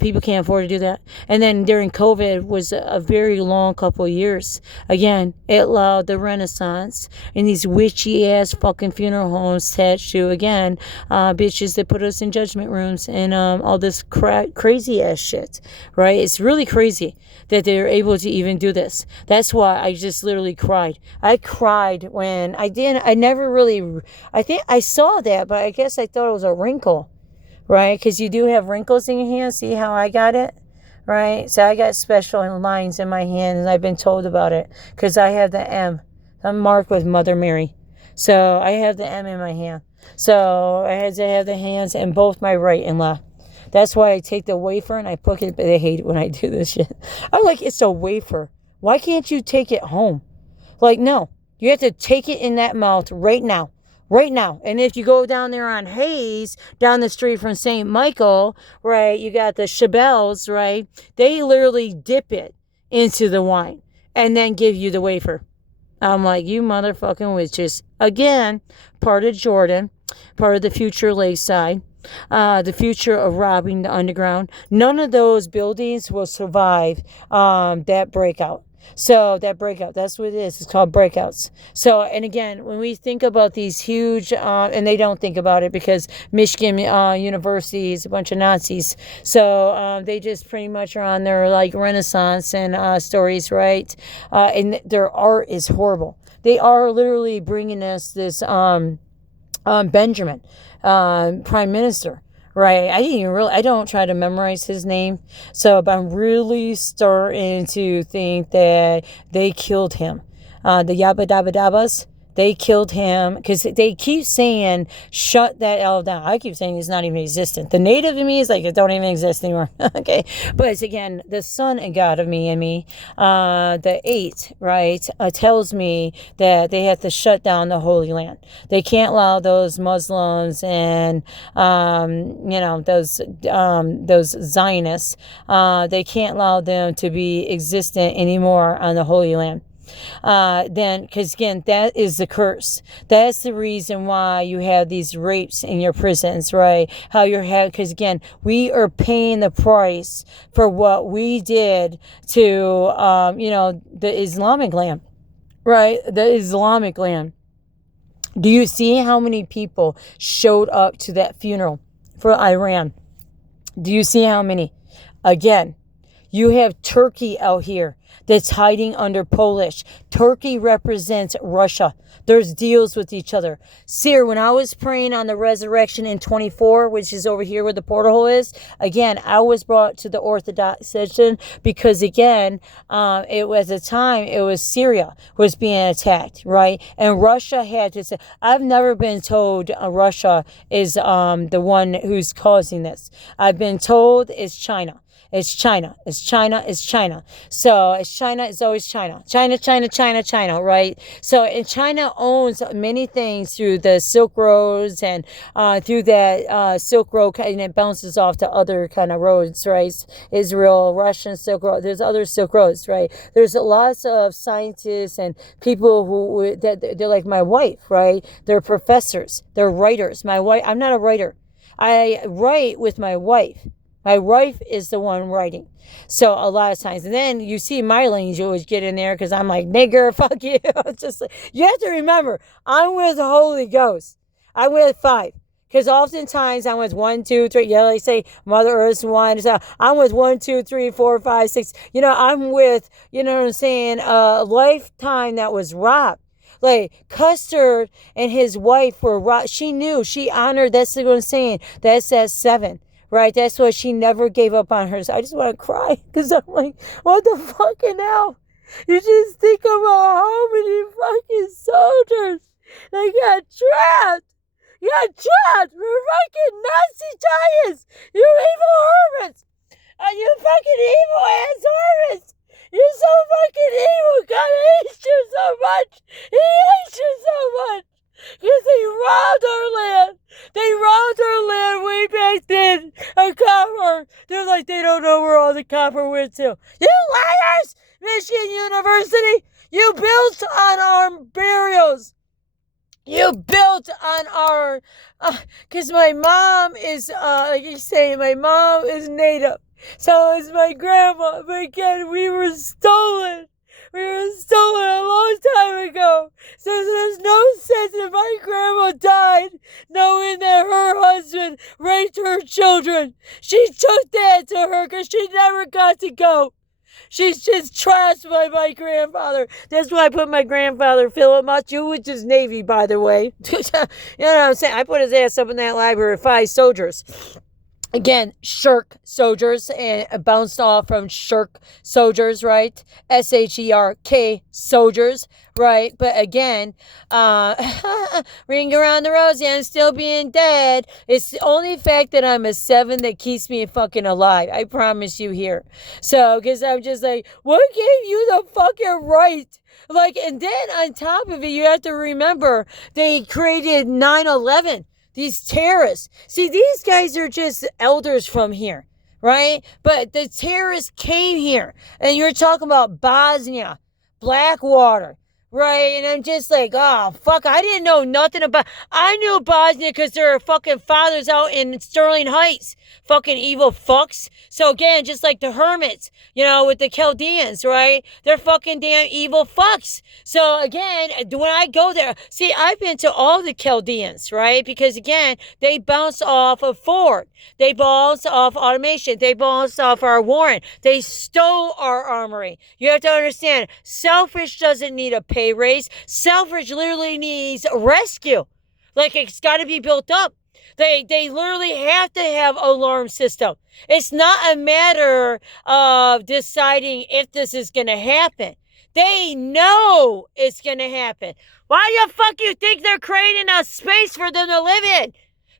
People can't afford to do that. And then during COVID was a very long couple of years. Again, it allowed the Renaissance and these witchy ass fucking funeral homes attached to, again, bitches that put us in judgment rooms and all this crazy ass shit, right? It's really crazy that they're able to even do this. That's why I just literally cried. I cried when I think I saw that, but I guess I thought it was a wrinkle, right? Because you do have wrinkles in your hand. See how I got it, right? So I got special lines in my hand, and I've been told about it because I have the M. I'm marked with Mother Mary. So I have the M in my hand. So I had to have the hands in both my right and left. That's why I take the wafer and I put it, but they hate it when I do this shit. I'm like, it's a wafer. Why can't you take it home? Like, no. You have to take it in that mouth right now. Right now. And if you go down there on Hayes, down the street from St. Michael, right, you got the GEOWELLS, right? They literally dip it into the wine and then give you the wafer. I'm like, you motherfucking witches. Again, part of Jordan, part of the future Lakeside, the future of robbing the underground. None of those buildings will survive that breakout. So that breakout, that's what it is. It's called breakouts. So, and again, when we think about these huge, and they don't think about it because Michigan University is a bunch of Nazis. So they just pretty much are on their like Renaissance and stories, right? And their art is horrible. They are literally bringing us this Benjamin, Prime Minister. Right, I don't try to memorize his name, but I'm really starting to think that they killed him. The Yabba Dabba Dabbas, They killed him because they keep saying, shut that elf down. I keep saying it's not even existent. The native in me is like, it don't even exist anymore. Okay. But it's, again, the son and God of me and me, the 8, right, tells me that they have to shut down the Holy Land. They can't allow those Muslims and, those Zionists, they can't allow them to be existent anymore on the Holy Land. Then, because again, that is the curse. That's the reason why you have these rapes in your prisons, right? How you're having, because again, we are paying the price for what we did to, the Islamic land, right? The Islamic land. Do you see how many people showed up to that funeral for Iran? Do you see how many? Again, you have Turkey out here that's hiding under Polish. Turkey represents Russia. There's deals with each other. Seer, when I was praying on the resurrection in 24, which is over here where the portal is, again, I was brought to the Orthodox section because, again, it was a time, it was Syria was being attacked, right? And Russia had to say, I've never been told Russia is the one who's causing this. I've been told it's China. It's China. It's China. It's China. So it's China. It's always China. China, China, China, China, right? So, and China owns many things through the Silk Roads and through that Silk Road, and it bounces off to other kind of roads, right? Israel, Russian Silk Road. There's other Silk Roads, right? There's lots of scientists and people who they're like my wife, right? They're professors. They're writers. My wife, I'm not a writer. I write with my wife. My wife is the one writing. So a lot of times. And then you see my lanes, you always get in there because I'm like, nigger, fuck you. Just like, you have to remember, I'm with the Holy Ghost. I'm with 5. Because oftentimes I'm with 1, 2, 3. Yeah, they say Mother Earth's 1. So I'm with 1, 2, 3, 4, 5, 6. I'm with, you know what I'm saying, a lifetime that was robbed. Like Custard and his wife were robbed. She knew. She honored. That's what I'm saying. That's that 7. Right, that's why she never gave up on hers. I just want to cry because I'm like, what the fucking hell? You just think about how many fucking soldiers they got trapped. You got trapped for fucking Nazi giants. You evil hermits. You fucking evil ass hermits. You're so fucking evil. God hates you so much. He hates you so much. Because they robbed our land. They robbed our land way back then. Our copper. They're like, they don't know where all the copper went to. You liars! Michigan University. You built on our burials. You built on our... Because my mom is, like you say, my mom is native. So is my grandma. But again, we were stolen. We were stolen a long time ago. So there's no sense if my grandma died knowing that her husband raped her children. She took that to her because she never got to go. She's just trashed by my grandfather. That's why I put my grandfather, Philip Matthew, which is Navy, by the way. You know what I'm saying? I put his ass up in that library with 5 soldiers. Again, Shirk soldiers, and bounced off from Shirk soldiers, right? SHERK soldiers, right? But again, ring around the rosy, I'm still being dead. It's the only fact that I'm a 7 that keeps me fucking alive. I promise you here. So, because I'm just like, what gave you the fucking right? Like, and then on top of it, you have to remember, they created 9/11. These terrorists. See, these guys are just elders from here, right? But the terrorists came here. And you're talking about Bosnia, Blackwater, right? And I'm just like, oh, fuck, I didn't know nothing about... I knew Bosnia because there are fucking fathers out in Sterling Heights. Fucking evil fucks. So again, just like the hermits, with the Chaldeans, right? They're fucking damn evil fucks. So again, when I go there, see, I've been to all the Chaldeans, right? Because again, they bounce off of Ford. They bounce off automation. They bounce off our warrant. They stole our armory. You have to understand, Selfridge doesn't need a pay raise. Selfridge literally needs rescue. Like, it's got to be built up. They literally have to have alarm system. It's not a matter of deciding if this is going to happen. They know it's going to happen. Why the fuck you think they're creating a space for them to live in?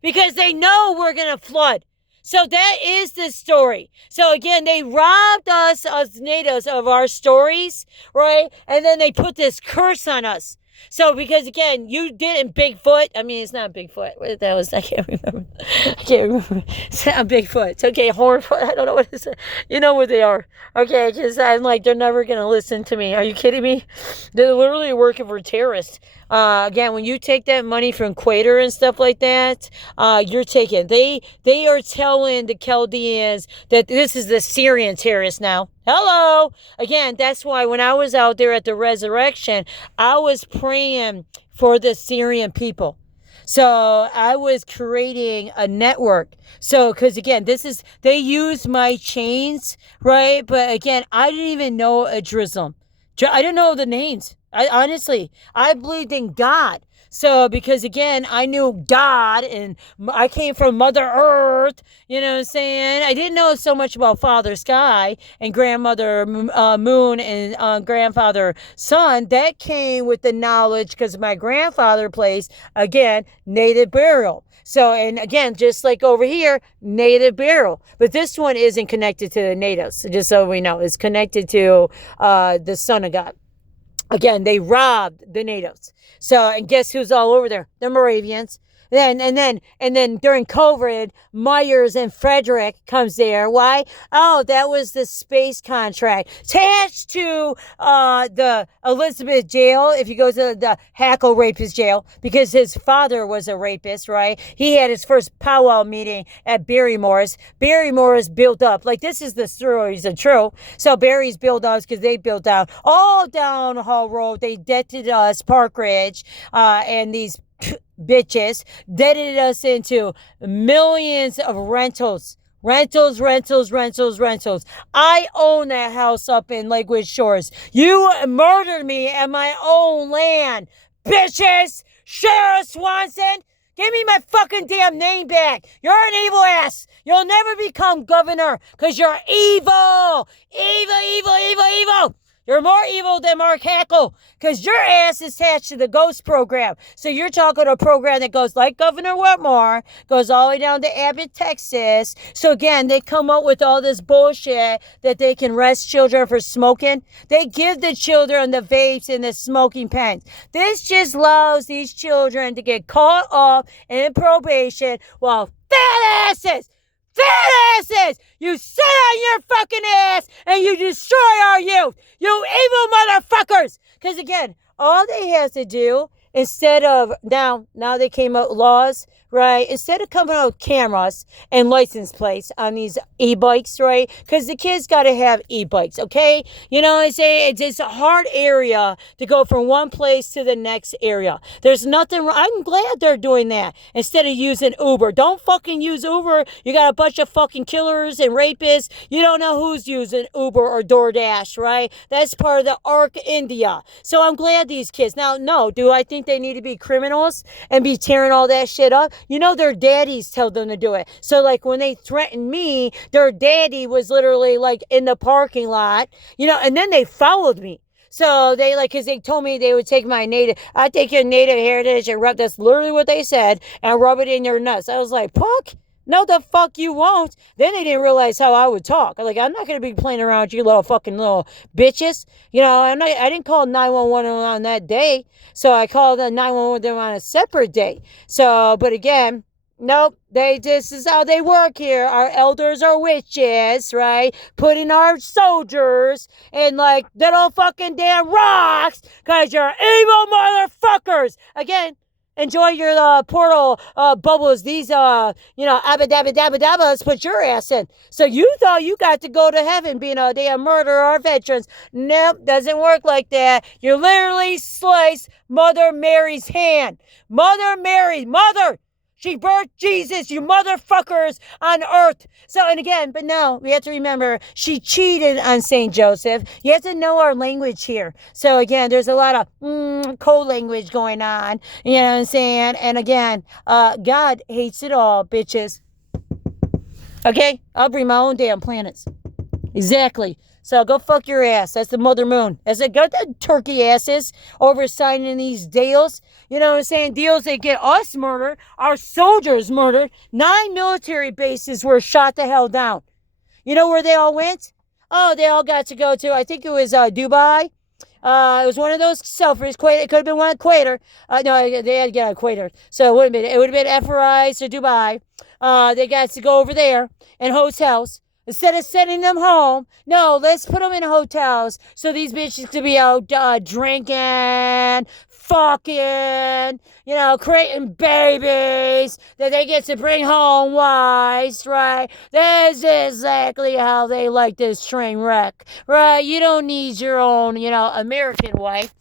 Because they know we're going to flood. So that is the story. So again, they robbed us as natives of our stories, right? And then they put this curse on us. So because again, you didn't Bigfoot. I mean, it's not Bigfoot. What the hell is that? I can't remember. It's not Bigfoot. It's okay. Hornfoot. I don't know what it is. You know what they are. Okay, because I'm like, they're never going to listen to me. Are you kidding me? They're literally working for terrorists. Again, when you take that money from Quater and stuff like that, you're taking, they are telling the Chaldeans that this is the Syrian terrorists now. Hello. Again, that's why when I was out there at the resurrection, I was praying for the Syrian people. So I was creating a network. So, because again, they use my chains, right? But again, I didn't even know a drizzle. I didn't know the names. I believed in God. So, because again, I knew God and I came from Mother Earth, you know what I'm saying? I didn't know so much about Father Sky and Grandmother Moon and Grandfather Sun. That came with the knowledge because my grandfather placed, again, native burial. So, and again, just like over here, native burial. But this one isn't connected to the natives, just so we know. It's connected to the Son of God. Again, they robbed the natives. So, and guess who's all over there? The Moravians. And then during COVID, Myers and Frederick comes there. Why? Oh, that was the space contract attached to the Elizabeth jail. If you go to the Hackle rapist jail, because his father was a rapist, right? He had his first powwow meeting at Barrymore's. Barrymore's built up. Like, this is the stories are true. So Barry's built us because they built down all down Hall Road. They debted us Park Ridge, and these bitches deaded us into millions of rentals. Rentals. I own that house up in Lakewood Shores. You murdered me at my own land, bitches. Sheriff Swanson, give me my fucking damn name back. You're an evil ass. You'll never become governor because you're evil. Evil. You're more evil than Mark Hackle because your ass is attached to the GHOST program. So you're talking a program that goes like Governor Whitmer, goes all the way down to Abbott, Texas. So again, they come up with all this bullshit that they can arrest children for smoking. They give the children the vapes and the smoking pens. This just allows these children to get caught up in probation while fat asses, you sit on your fucking ass and you destroy our youth, you evil motherfuckers. Because again, all they have to do, instead of, now they came out with laws, right? Instead of coming out with cameras and license plates on these e-bikes, right? Because the kids got to have e-bikes, okay? You know what I'm saying? It's a hard area to go from one place to the next area. There's nothing wrong. I'm glad they're doing that instead of using Uber. Don't fucking use Uber. You got a bunch of fucking killers and rapists. You don't know who's using Uber or DoorDash, right? That's part of the ARC India. So I'm glad these kids. Now, no, do I think they need to be criminals and be tearing all that shit up? You know, their daddies tell them to do it. So, like, when they threatened me, their daddy was literally, like, in the parking lot, you know, and then they followed me. So, they, like, because they told me they would take my I'd take your native heritage and rub, that's literally what they said, and rub it in your nuts. I was like, fuck? No, the fuck you won't. Then they didn't realize how I would talk. Like, I'm not going to be playing around with you little bitches. You know, I didn't call 911 on that day. So I called the 911 on a separate day. So, but again, nope, this is how they work here. Our elders are witches, right? Putting our soldiers in like little fucking damn rocks because you're evil motherfuckers. Again, enjoy your portal bubbles. These, abba-dabba-dabba-dabbas put your ass in. So you thought you got to go to heaven being a damn murderer our veterans. Nope, doesn't work like that. You literally slice Mother Mary's hand. Mother Mary, she birthed Jesus, you motherfuckers on earth. So, and again, but no, we have to remember, she cheated on St. Joseph. You have to know our language here. So again, there's a lot of code language going on. You know what I'm saying? And again, God hates it all, bitches. Okay? I'll bring my own damn planets. Exactly. So go fuck your ass. That's the mother moon. As I got the turkey asses over signing these deals. You know what I'm saying? Deals that get us murdered, our soldiers murdered. 9 military bases were shot the hell down. You know where they all went? Oh, they all got to go to, I think it was Dubai. It was one of those selfies. It could have been one Equator. No, they had to get Equator. So it would have been FRIs or Dubai. They got to go over there in hotels. Instead of sending them home, no, let's put them in hotels so these bitches could be out drinking, fucking, creating babies that they get to bring home wives, right? That's exactly how they like this train wreck, right? You don't need your own, American wife.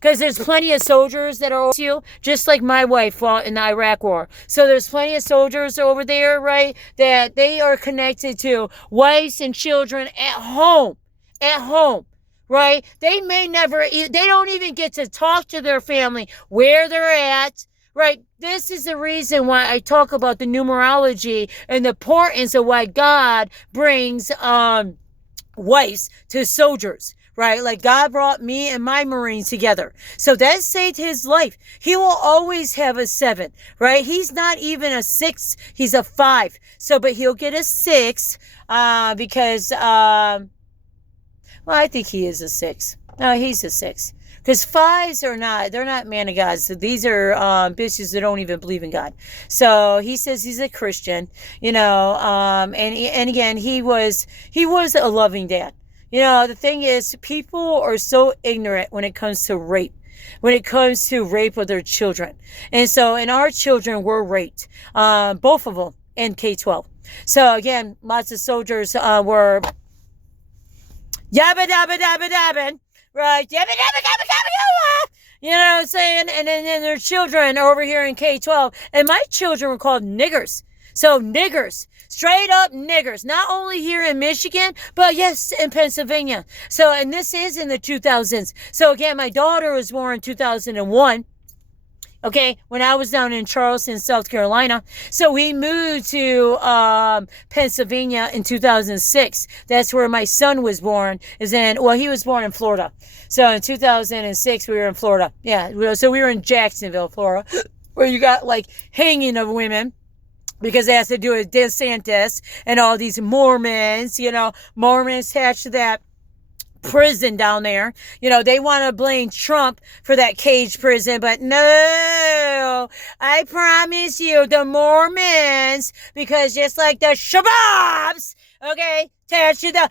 Because there's plenty of soldiers that are over you, just like my wife fought in the Iraq War. So there's plenty of soldiers over there, right, that they are connected to wives and children at home, right? They don't even get to talk to their family where they're at, right? This is the reason why I talk about the numerology and the importance of why God brings wives to soldiers. Right? Like God brought me and my Marines together. So that saved his life. He will always have a 7, right? He's not even a 6. He's a 5. So, but he'll get a 6, because, I think he is a 6. No, he's a 6. Because 5s they're not man of God. So these are bitches that don't even believe in God. So he says he's a Christian, and again, he was a loving dad. The thing is, people are so ignorant when it comes to rape. When it comes to rape of their children. And our children were raped. Both of them in K-12. So again, lots of soldiers were yabba dabba dabba dabbing. Right? Yabba dabba dabba dabba dabba. You know what I'm saying? And then their children are over here in K-12. And my children were called niggers. So niggers. Straight up niggers, not only here in Michigan, but yes, in Pennsylvania. So, and this is in the 2000s. So again, my daughter was born in 2001. Okay, when I was down in Charleston, South Carolina. So we moved to Pennsylvania in 2006. That's where my son was born. He was born in Florida. So in 2006, we were in Florida. Yeah, so we were in Jacksonville, Florida, where you got like hanging of women. Because it has to do with DeSantis and all these Mormons, Mormons attached to that prison down there. They want to blame Trump for that cage prison, but no, I promise you, the Mormons, because just like the Shababs, okay, attached to the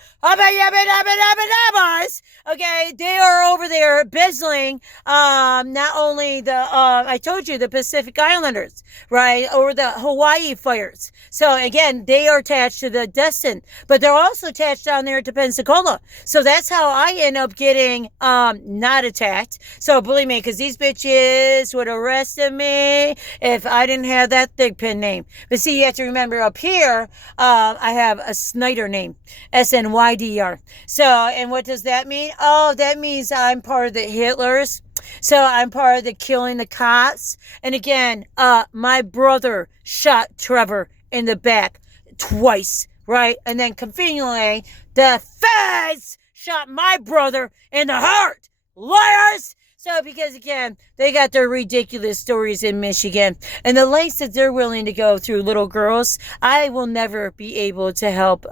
okay, they are over there embezzling not only I told you, the Pacific Islanders, right, or the Hawaii fires. So again, they are attached to the Destin, but they're also attached down there to Pensacola. So that's how I end up getting not attacked. So believe me, because these bitches would have arrested me if I didn't have that thick pin name. But see, you have to remember up here, I have a Snyder name. SNYDR. So, and what does that mean? Oh, that means I'm part of the Hitlers. So I'm part of the killing the cops. And again, my brother shot Trevor in the back twice, right? And then conveniently, the feds shot my brother in the heart. Liars! So, because again, they got their ridiculous stories in Michigan and the lengths that they're willing to go through little girls, I will never be able to help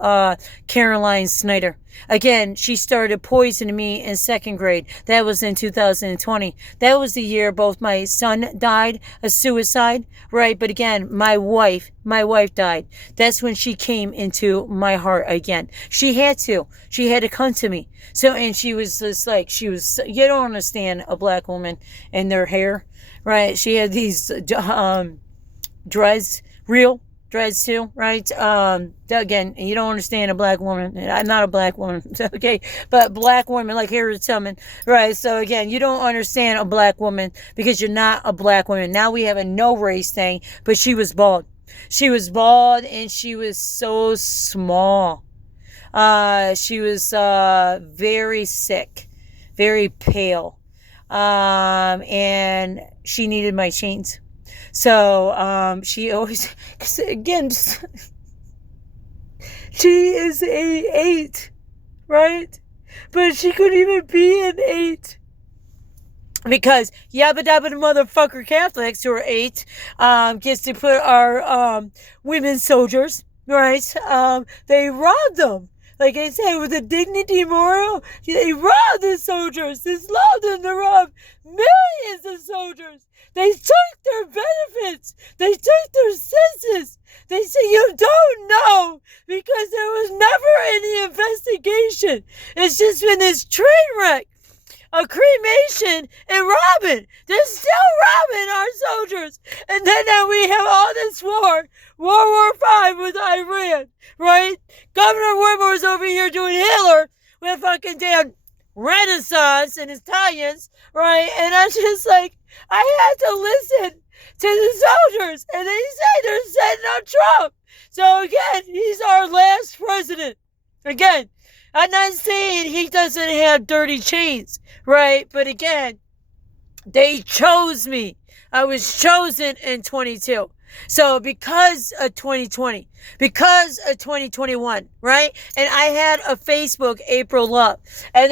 Caroline Snyder. Again, she started poisoning me in 2nd grade. That was in 2020. That was the year both my son died, a suicide, right? But again, my wife died. That's when she came into my heart again. She had to come to me. So, and she was just like, you don't understand a black woman and their hair, right? She had these real dreads too, right? Again, you don't understand a black woman. I'm not a black woman, okay? But black women, like Harriet Tubman, right? So again, you don't understand a black woman because you're not a black woman. Now we have a no race thing, but she was bald. She was bald and she was so small. She was very sick, very pale, and she needed my chains. So she always, because again, she is a 8. right? But she couldn't even be an 8. Because yabba dabba the motherfucker Catholics who are 8 gets to put our women soldiers, right? They robbed them. Like I said, with a dignity moral, they robbed the soldiers. This allowed them to rob millions of soldiers. They took their benefits. They took their census. They said, you don't know, because there was never any investigation. It's just been this train wreck. A cremation and robbing. They're still robbing our soldiers. And then now we have all this war. World War 5 with Iran, right? Governor Whitmer was over here doing Hitler with fucking damn Renaissance and Italians, right? And I'm just like, I had to listen to the soldiers. And they say they're setting on Trump. So again, he's our last president. Again, I'm not saying he doesn't have dirty chains, right? But again, they chose me. I was chosen in 22. So because of 2020, because of 2021, right? And I had a Facebook April Love. And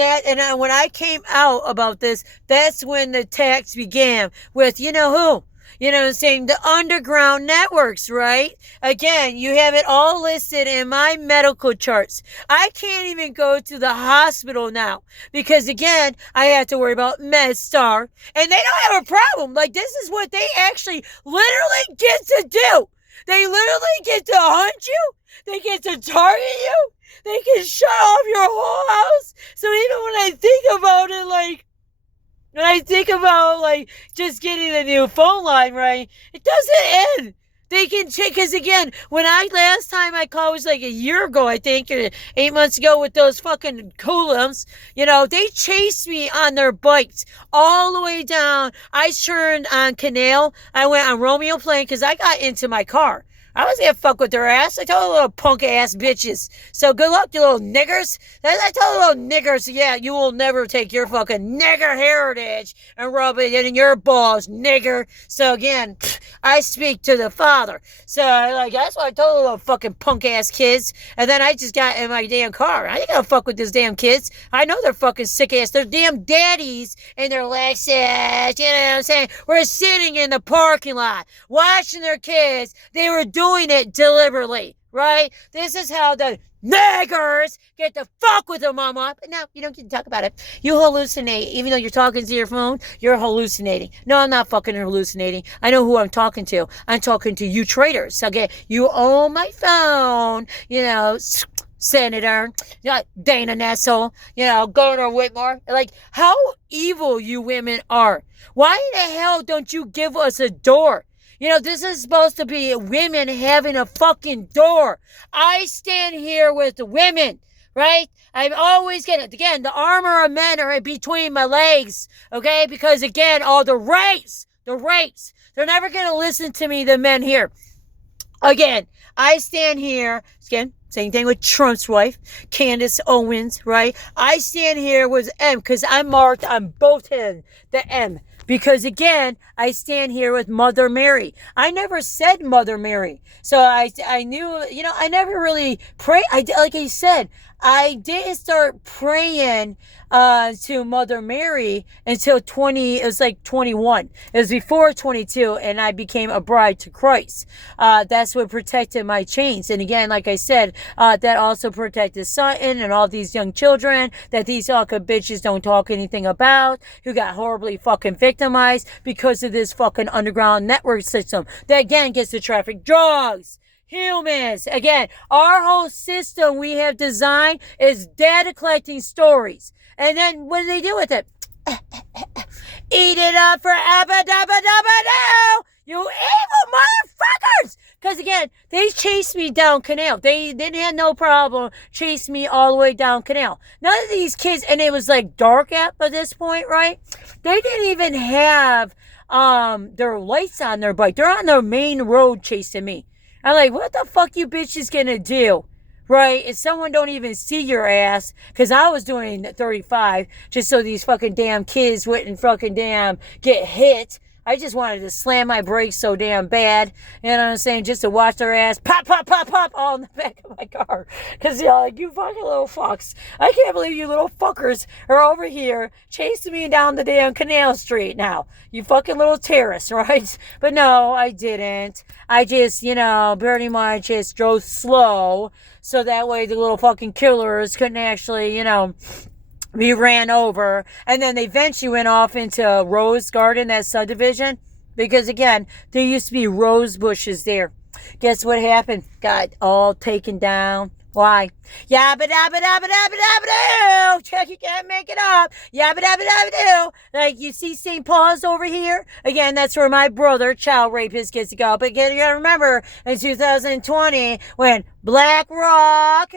when I came out about this, that's when the attacks began with, you know who? You know what I'm saying? The underground networks, right? Again, you have it all listed in my medical charts. I can't even go to the hospital now because, again, I have to worry about MedStar. And they don't have a problem. Like, this is what they actually literally get to do. They literally get to hunt you. They get to target you. They can shut off your whole house. So even when I think about it, like, when I think about, like, just getting a new phone line, right, it doesn't end. They can check, because, again, last time I called was like a year ago, I think, or 8 months ago with those fucking coolums, you know, they chased me on their bikes all the way down. I turned on Canal. I went on Romeo Plain because I got into my car. I was gonna fuck with their ass. I told the little punk ass bitches. So good luck, you little niggers. I told the little niggers, yeah, you will never take your fucking nigger heritage and rub it in your balls, nigger. So again, I speak to the Father. So like that's what I told the little fucking punk ass kids. And then I just got in my damn car. I ain't gonna fuck with these damn kids. I know they're fucking sick ass. They're damn daddies and their Lexus. You know what I'm saying? We're sitting in the parking lot watching their kids. They were doing it deliberately, right? This is how the niggers get to fuck with their mama. But now you don't get to talk about it. You hallucinate. Even though you're talking to your phone, you're hallucinating. No, I'm not fucking hallucinating. I know who I'm talking to. I'm talking to you traitors. Okay, you own my phone, you know, Senator, you know, Dana Nessel, you know, Governor Whitmer. Like, how evil you women are. Why the hell don't you give us a door? You know, this is supposed to be women having a fucking door. I stand here with the women, right? I'm always getting, again, the armor of men are between my legs, okay? Because, again, all the race, they're never going to listen to me, the men here. Again, I stand here, again, same thing with Trump's wife, Candace Owens, right? I stand here with M because I'm marked on both ends, the M. Because, again, I stand here with Mother Mary. I never said Mother Mary. So I knew, you know, I never really prayed. Like I said, I didn't start praying to Mother Mary until it was like 21. It was before 22, and I became a bride to Christ. That's what protected my chains. And again, like I said, that also protected Sutton and all these young children that these fucking bitches don't talk anything about, who got horribly fucking victimized because of this fucking underground network system that, again, gets to traffic drugs. Humans. Again, our whole system we have designed is data collecting stories. And then what do they do with it? Eat it up for abba dabba dabba now, you evil motherfuckers! Because again, they chased me down Canal. They didn't have no problem chase me all the way down Canal. None of these kids, and it was like dark at this point, right? They didn't even have their lights on their bike. They're on their main road chasing me. I'm like, what the fuck you bitches gonna do? Right? And someone don't even see your ass. Because I was doing 35 just so these fucking damn kids wouldn't fucking damn get hit. I just wanted to slam my brakes so damn bad, you know what I'm saying, just to watch their ass pop, pop, pop, pop, all in the back of my car. Because, like, you fucking little fucks. I can't believe you little fuckers are over here chasing me down the damn Canal Street now. You fucking little terrorists, right? But no, I didn't. I just, pretty much just drove slow, so that way the little fucking killers couldn't actually, we ran over, and then they eventually went off into Rose Garden, that subdivision, because again, there used to be rose bushes there. Guess what happened? Got all taken down. Why? Yabba dabba dabba dabba dabba doo. Check, you can't make it up. Yabba dabba dabba doo. Like, you see St. Paul's over here? Again, that's where my brother, child rapist, gets to go. But again, you gotta remember, in 2020, when Blackwater,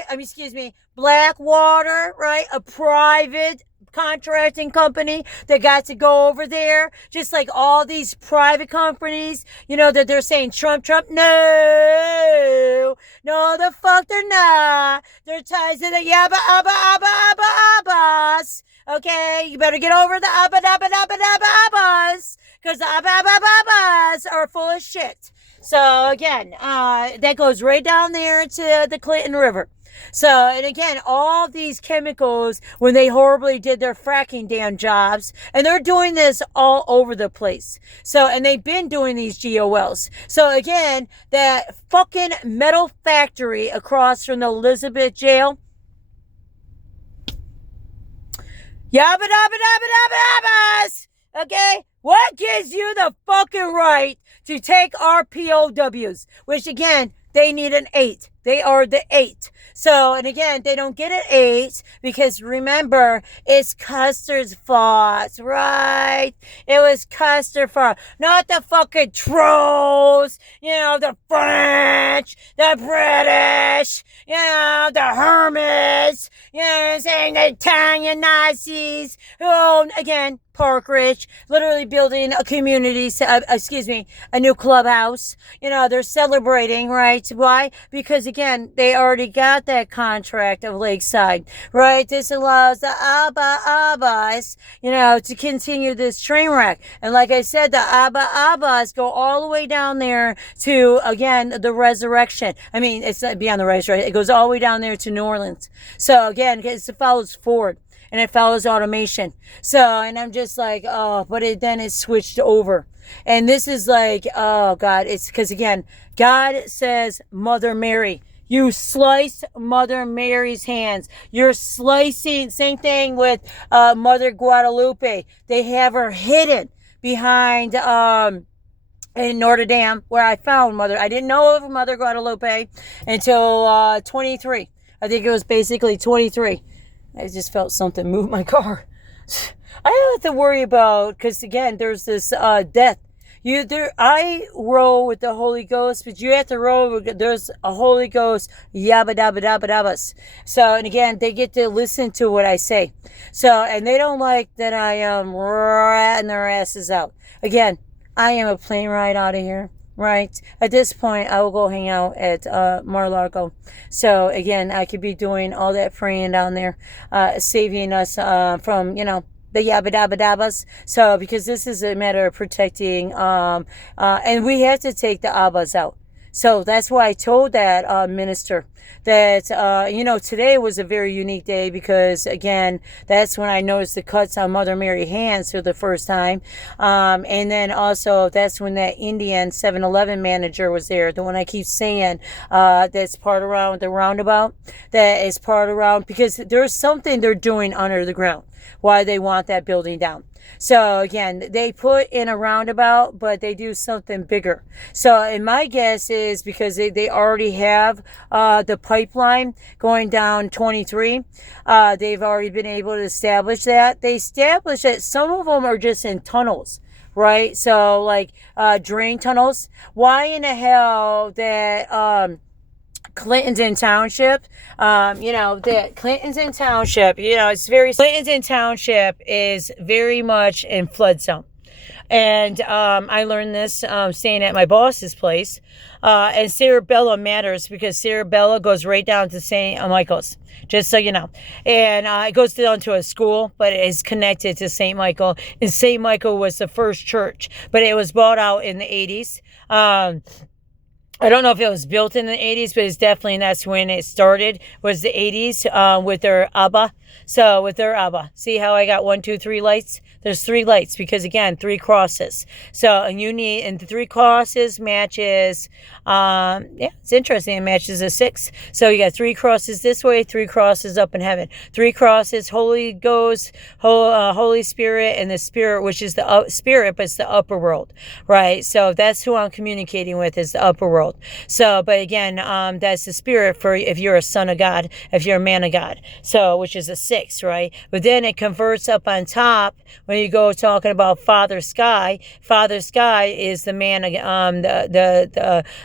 right? A private contracting company that got to go over there, just like all these private companies, that they're saying Trump, no, the fuck they're not. They're tied to the yabba abba abba abba abbas. Okay, you better get over the abba abba abba abba abbas, because the abba abba abbas are full of shit. So again, that goes right down there to the Clinton River. So, and again, all these chemicals, when they horribly did their fracking damn jobs, and they're doing this all over the place. So, and they've been doing these GEOWELLS. So again, that fucking metal factory across from the Elizabeth jail. Yabba dabba dabba dabba dabbas! Okay? What gives you the fucking right to take our POWs? Which again, they need an 8. They are the 8. So, and again, they don't get an 8 because remember, it's Custer's fault, right? It was Custer's fault, not the fucking trolls, the French, the British, the hermits, the Italian Nazis, who, again, Park Ridge, literally building a community, a new clubhouse. They're celebrating, right? Why? Because again, they already got that contract of Lakeside, right? This allows the Abbas, to continue this train wreck. And like I said, the Abbas go all the way down there to, again, the resurrection. I mean, it's not beyond the resurrection. It goes all the way down there to New Orleans. So again, it follows Ford. And it follows automation. So, and I'm just like, but then it switched over. And this is like, oh God, it's because again, God says, Mother Mary, you sliced Mother Mary's hands. You're slicing, same thing with Mother Guadalupe. They have her hidden behind, in Notre Dame, where I found I didn't know of Mother Guadalupe until 23. I think it was basically 23. I just felt something move my car. I don't have to worry about, because again, there's this death. I roll with the Holy Ghost, but you have to roll with, there's a Holy Ghost, yabba dabba dabba dabbas. So, and again, they get to listen to what I say. So, and they don't like that I am ratting their asses out. Again, I am a plane ride out of here. Right. At this point, I will go hang out at Mar-a-Lago. So again, I could be doing all that praying down there, saving us from, the yabba dabba dabbas. So because this is a matter of protecting, and we have to take the abbas out. So that's why I told that minister that, today was a very unique day because, again, that's when I noticed the cuts on Mother Mary's hands for the first time. And then also that's when that Indian 7-Eleven manager was there, the one I keep saying that's part around the roundabout, that is part around, because there's something they're doing under the ground, why they want that building down. So again, they put in a roundabout, but they do something bigger. So, and my guess is because they already have the pipeline going down 23. They've already been able to establish that. They established that some of them are just in tunnels. Right? So like drain tunnels. Why in the hell that Clinton Township, Clinton Township, Clinton Township is very much in flood zone. And I learned this staying at my boss's place. And cerebellum matters because cerebellum goes right down to St. Michael's, just so you know. And it goes down to a school, but it is connected to St. Michael. And St. Michael was the first church, but it was bought out in the 80s. I don't know if it was built in the 80s, but it's definitely, that's when it started, was the 80s with their Abba. So with their Abba, see how I got 1, 2, 3 lights? There's 3 lights because, again, 3 crosses. So, and you need, and the 3 crosses matches, yeah, it's interesting. It matches a 6. So you got 3 crosses this way, 3 crosses up in heaven. 3 crosses, Holy Ghost, Holy Spirit, and the Spirit, which is the Spirit, but it's the upper world, right? So that's who I'm communicating with, is the upper world. So, but again, that's the Spirit for if you're a son of God, if you're a man of God. So, which is a 6, right? But then it converts up on top when you go talking about Father Sky. Father Sky is the man of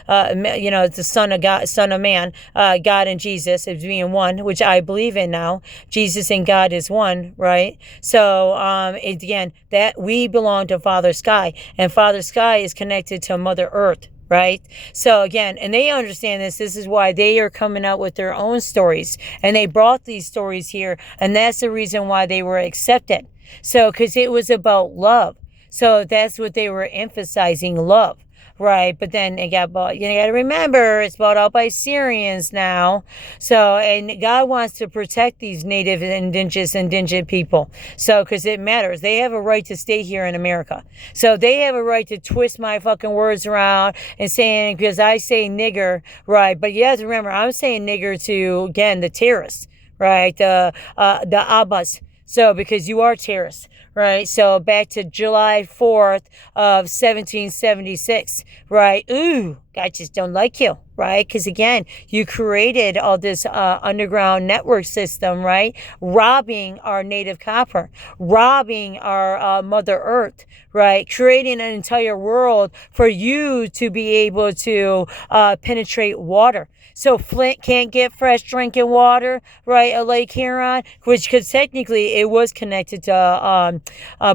the son of God, son of man, God and Jesus is being one, which I believe in now. Jesus and God is one, right? So again, that we belong to Father Sky, and Father Sky is connected to Mother Earth. Right? So again, and they understand this. This is why they are coming out with their own stories. And they brought these stories here. And that's the reason why they were accepted. So, because it was about love. So that's what they were emphasizing, love. Right, but then it got bought. You got to remember, it's bought out by Syrians now. So, and God wants to protect these native and indigenous people. So, because it matters. They have a right to stay here in America. So, they have a right to twist my fucking words around and saying, because I say nigger, right? But you have to remember, I'm saying nigger to, again, the terrorists, right? The Abbas. So, because you are terrorists, right? So, back to July 4th of 1776, right? Ooh, I just don't like you, right? Because, again, you created all this underground network system, right? Robbing our native copper, robbing our Mother Earth, right? Creating an entire world for you to be able to penetrate water. So Flint can't get fresh drinking water, right, at Lake Huron, which, because technically it was connected to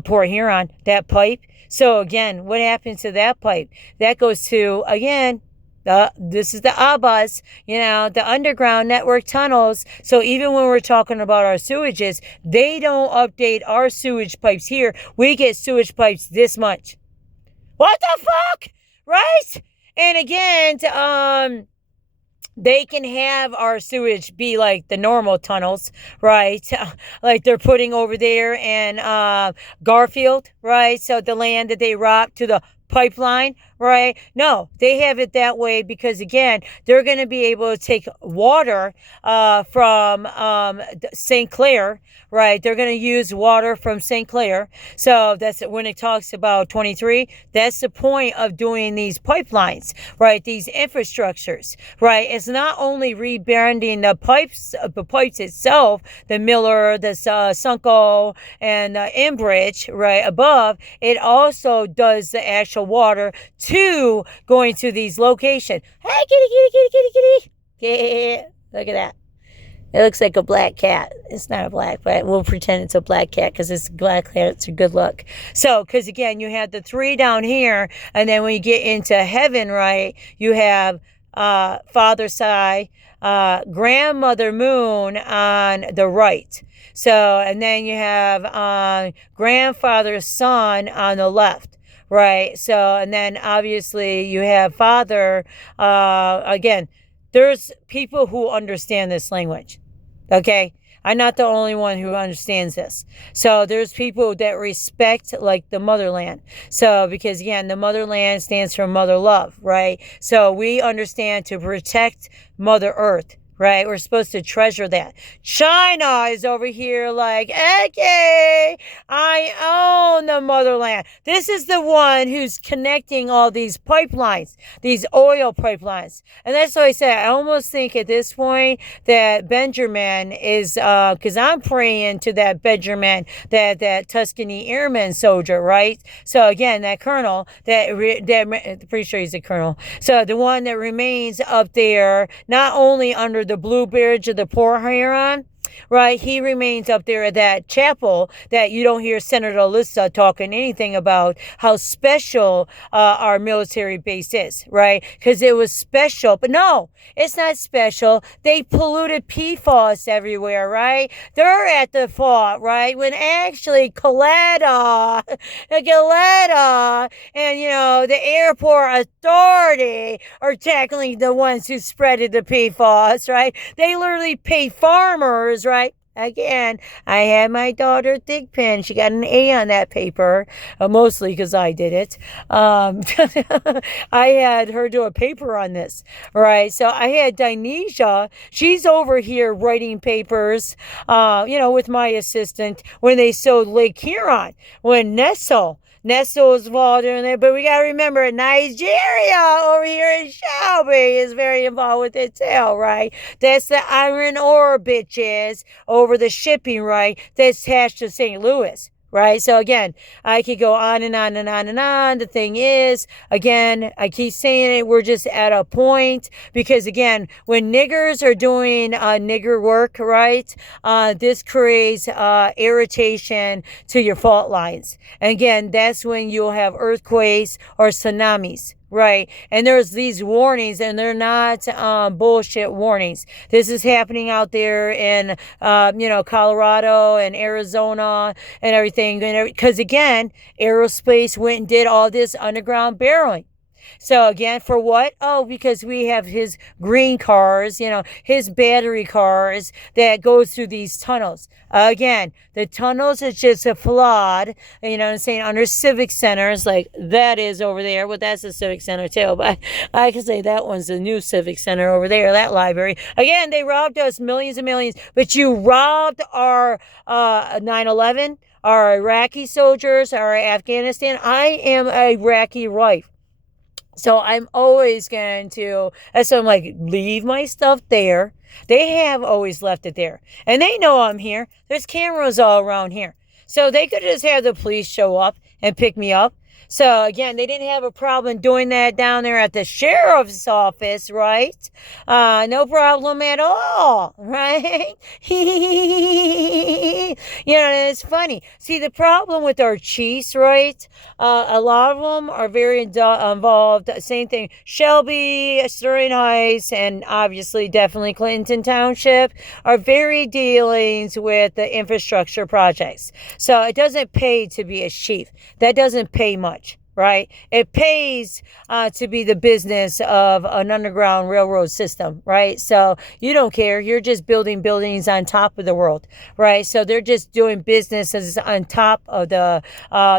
Port Huron, that pipe. So again, what happened to that pipe? That goes to, again, this is the Abbas, the underground network tunnels. So even when we're talking about our sewages, they don't update our sewage pipes here. We get sewage pipes this much. What the fuck? Right? And again, they can have our sewage be like the normal tunnels, right? Like they're putting over there in Garfield, right? So the land that they robbed to the pipeline, right? No, they have it that way because, again, they're going to be able to take water from St. Clair, right? They're going to use water from St. Clair. So that's when it talks about 23. That's the point of doing these pipelines, right? These infrastructures, right? It's not only rebranding the pipes itself, the Miller, the Sunco, and the Enbridge, right, above. It also does the actual water to going to these locations. Hey, kitty. Yeah, look at that. It looks like a black cat. It's not a black, but we'll pretend it's a black cat because it's a black cat. It's a good look. So, because again, you have the 3 down here, and then when you get into heaven, right, you have Father Sai, Grandmother Moon on the right. So, and then you have Grandfather Son on the left. Right. So, and then obviously you have Father, again, there's people who understand this language. Okay. I'm not the only one who understands this. So there's people that respect like the motherland. So because again, the motherland stands for mother love, right? So we understand to protect Mother Earth. Right? We're supposed to treasure that. China is over here like, okay, I own the motherland. This is the one who's connecting all these pipelines, these oil pipelines. And that's why I say, I almost think at this point that Benjamin is, because I'm praying to that Benjamin, that Tuscany Airman soldier, right? So again, that colonel, pretty sure he's a colonel. So the one that remains up there, not only under the Blue Bridge of the Port Huron, right? He remains up there at that chapel that you don't hear Senator Alyssa talking anything about how special our military base is, right? Because it was special. But no, it's not special. They polluted PFAS everywhere, right? They're at the fault, right? When actually KALITTA and, you know, the airport authority are tackling the ones who spreaded the PFAS, right? They literally pay farmers, right? Again, I had my daughter Thick Pen. She got an A on that paper, mostly because I did it. I had her do a paper on this, right? So I had Dinesia. She's over here writing papers, you know, with my assistant when they sowed Lake Huron, when Nestle's involved in there, but we got to remember Nigeria over here in Shelby is very involved with it too, right? That's the iron ore bitches over the shipping, right? That's attached to St. Louis. Right? So again, I could go on and on and on and on. The thing is, again, I keep saying it, we're just at a point because again, when niggers are doing nigger work, right? This creates irritation to your fault lines. And again, that's when you'll have earthquakes or tsunamis. Right. And there's these warnings and they're not bullshit warnings. This is happening out there in, you know, Colorado and Arizona and everything. Because again, aerospace went and did all this underground barreling. So again, for what? Oh, because we have his green cars, you know, his battery cars that goes through these tunnels. Again, the tunnels is just a flood, you know what I'm saying, under civic centers like that is over there. Well, that's a civic center too, but I can say that one's the new civic center over there, that library. Again, they robbed us millions and millions, but you robbed our 9/11, our Iraqi soldiers, our Afghanistan. I am a Iraqi wife. So I'm always going to, so I'm like, leave my stuff there. They have always left it there. And they know I'm here. There's cameras all around here. So they could just have the police show up and pick me up. So again, they didn't have a problem doing that down there at the sheriff's office, right? No problem at all, right? You know, it's funny. See, the problem with our chiefs, right? A lot of them are very involved. Same thing, Shelby, Sterling Heights, and obviously definitely Clinton Township are very dealings with the infrastructure projects. So it doesn't pay to be a chief. That doesn't pay much. Right? It pays to be the business of an underground railroad system, right? So you don't care. You're just building buildings on top of the world, right? So they're just doing businesses on top of the,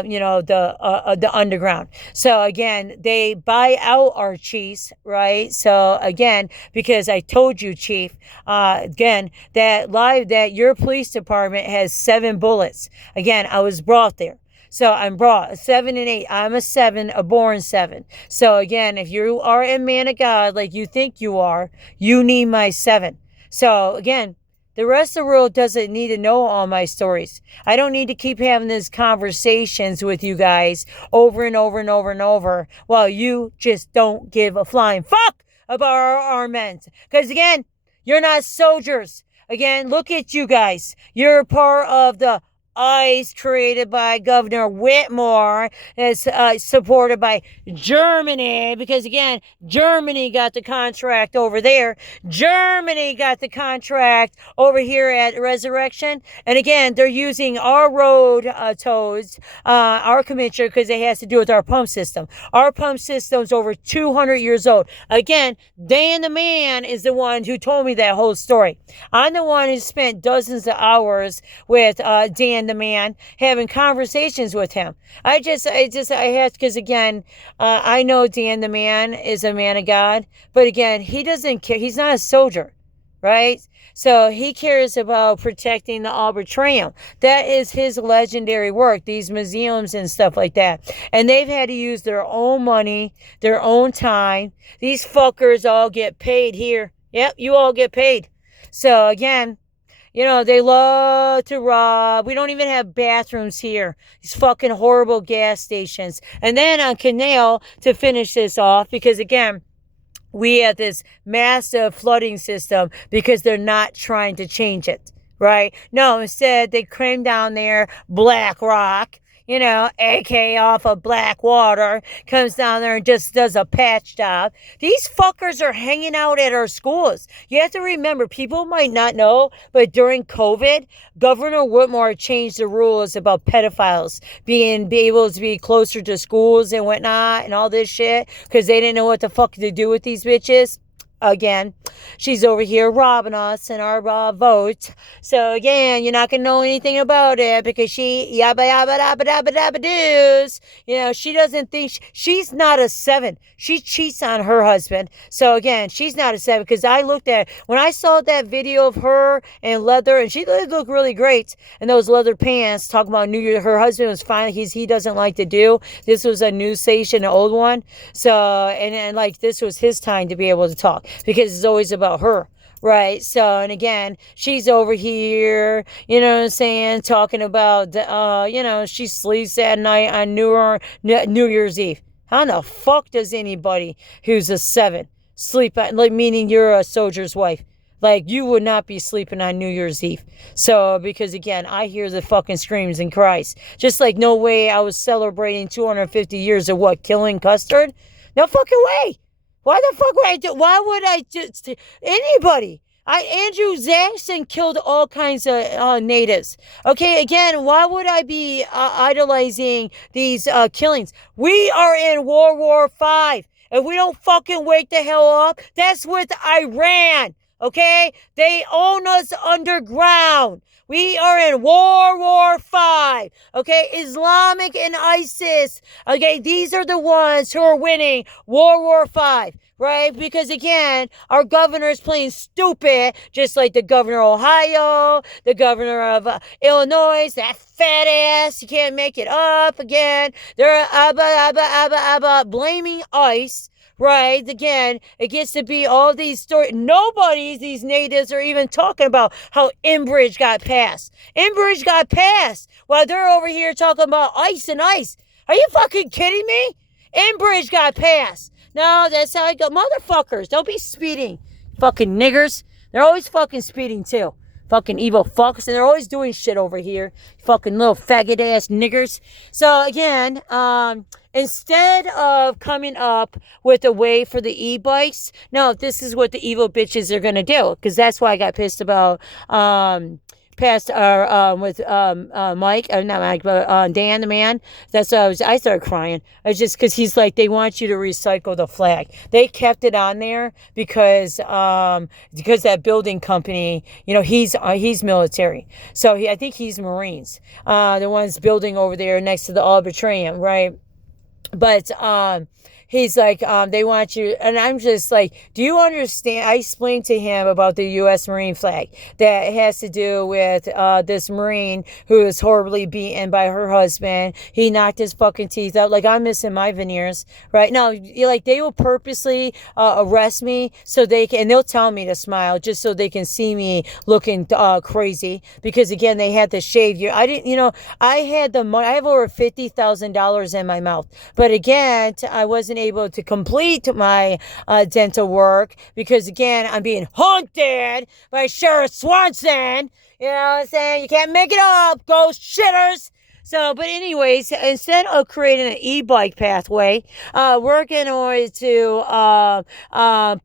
you know, the underground. So again, they buy out our chiefs, right? So again, because I told you, chief, again, that your police department has 7 bullets. Again, I was brought there. So I'm brought 7 and 8. I'm a 7, a born 7. So again, if you are a man of God like you think you are, you need my 7. So again, the rest of the world doesn't need to know all my stories. I don't need to keep having these conversations with you guys over and over and over and over while you just don't give a flying fuck about our armaments. Because again, you're not soldiers. Again, look at you guys. You're part of the ICE created by Governor Whitmer. It's supported by Germany because, again, Germany got the contract over there. Germany got the contract over here at Resurrection. And, again, they're using our road toads, our commissioner, because it has to do with our pump system. Our pump system's over 200 years old. Again, Dan the Man is the one who told me that whole story. I'm the one who spent dozens of hours with Dan the Man, having conversations with him. I have, because again, I know Dan the Man is a man of God, but again, he doesn't care. He's not a soldier, right? So he cares about protecting the Arboretum. That is his legendary work, these museums and stuff like that. And they've had to use their own money, their own time. These fuckers all get paid here. Yep, you all get paid. So again, you know, they love to rob. We don't even have bathrooms here. These fucking horrible gas stations. And then on Canal, to finish this off, because again, we have this massive flooding system because they're not trying to change it. right? No, instead they came down there, Black Rock, AK off of Blackwater, comes down there and just does a patch job. These fuckers are hanging out at our schools. You have to remember, people might not know, but during COVID, Governor Whitmer changed the rules about pedophiles being able to be closer to schools and whatnot and all this shit because they didn't know what the fuck to do with these bitches. Again, she's over here robbing us and our votes. So again, you're not gonna know anything about it because she yabba yabba dabba dabba dabba doos. She doesn't think she's not a 7. She cheats on her husband. So again, she's not a 7 because I looked at when I saw that video of her in leather and she looked really great in those leather pants. Talking about New Year, her husband was fine. He doesn't like to do. This was a news station, an old one. So and like this was his time to be able to talk. Because it's always about her, right? So, and again, she's over here, you know what I'm saying, talking about, she sleeps at night on New Year's Eve. How the fuck does anybody who's a 7 sleep at, like, meaning you're a soldier's wife? Like, you would not be sleeping on New Year's Eve. So, because again, I hear the fucking screams and cries. Just like no way I was celebrating 250 years of what, killing custard? No fucking way. Why the fuck would I do? Why would I just anybody? Andrew Jackson killed all kinds of natives. Okay, again, why would I be idolizing these killings? We are in World War 5. If we don't fucking wake the hell up, that's with Iran. Okay, they own us underground. We are in World War 5. Okay, Islamic and ISIS. Okay, these are the ones who are winning World War 5. Right? Because again, our governor is playing stupid, just like the governor of Ohio, the governor of Illinois, that fat ass. You can't make it up again. They're blaming ICE. Right? Again, it gets to be all these stories. These natives are even talking about how INBREADED got passed. INBREADED got passed while they're over here talking about ICE and ICE. Are you fucking kidding me? INBREADED got passed. No, that's how I go. Motherfuckers, don't be speeding. Fucking niggers. They're always fucking speeding too. Fucking evil fucks. And they're always doing shit over here. Fucking little faggot ass niggers. So again, instead of coming up with a way for the e-bikes, no, this is what the evil bitches are going to do. Because that's why I got pissed about with Mike, not Mike, but Dan, the man. That's why I started crying. It's just because he's like, they want you to recycle the flag. They kept it on there because that building company, he's military. So I think he's Marines. The ones building over there next to the arbitrarium, right? But he's like, they want you, and I'm just like, do you understand? I explained to him about the U.S. Marine flag that has to do with this Marine who was horribly beaten by her husband. He knocked his fucking teeth out. Like, I'm missing my veneers, right? No, like, they will purposely arrest me so they can, and they'll tell me to smile just so they can see me looking crazy. Because again, they had to shave you. I didn't, I had the money. I have over $50,000 in my mouth. But again, I wasn't able to complete my dental work because again, I'm being haunted by Sheriff Swanson. You know what I'm saying? You can't make it up, ghost shitters. So, but anyways, instead of creating an e-bike pathway, we're going to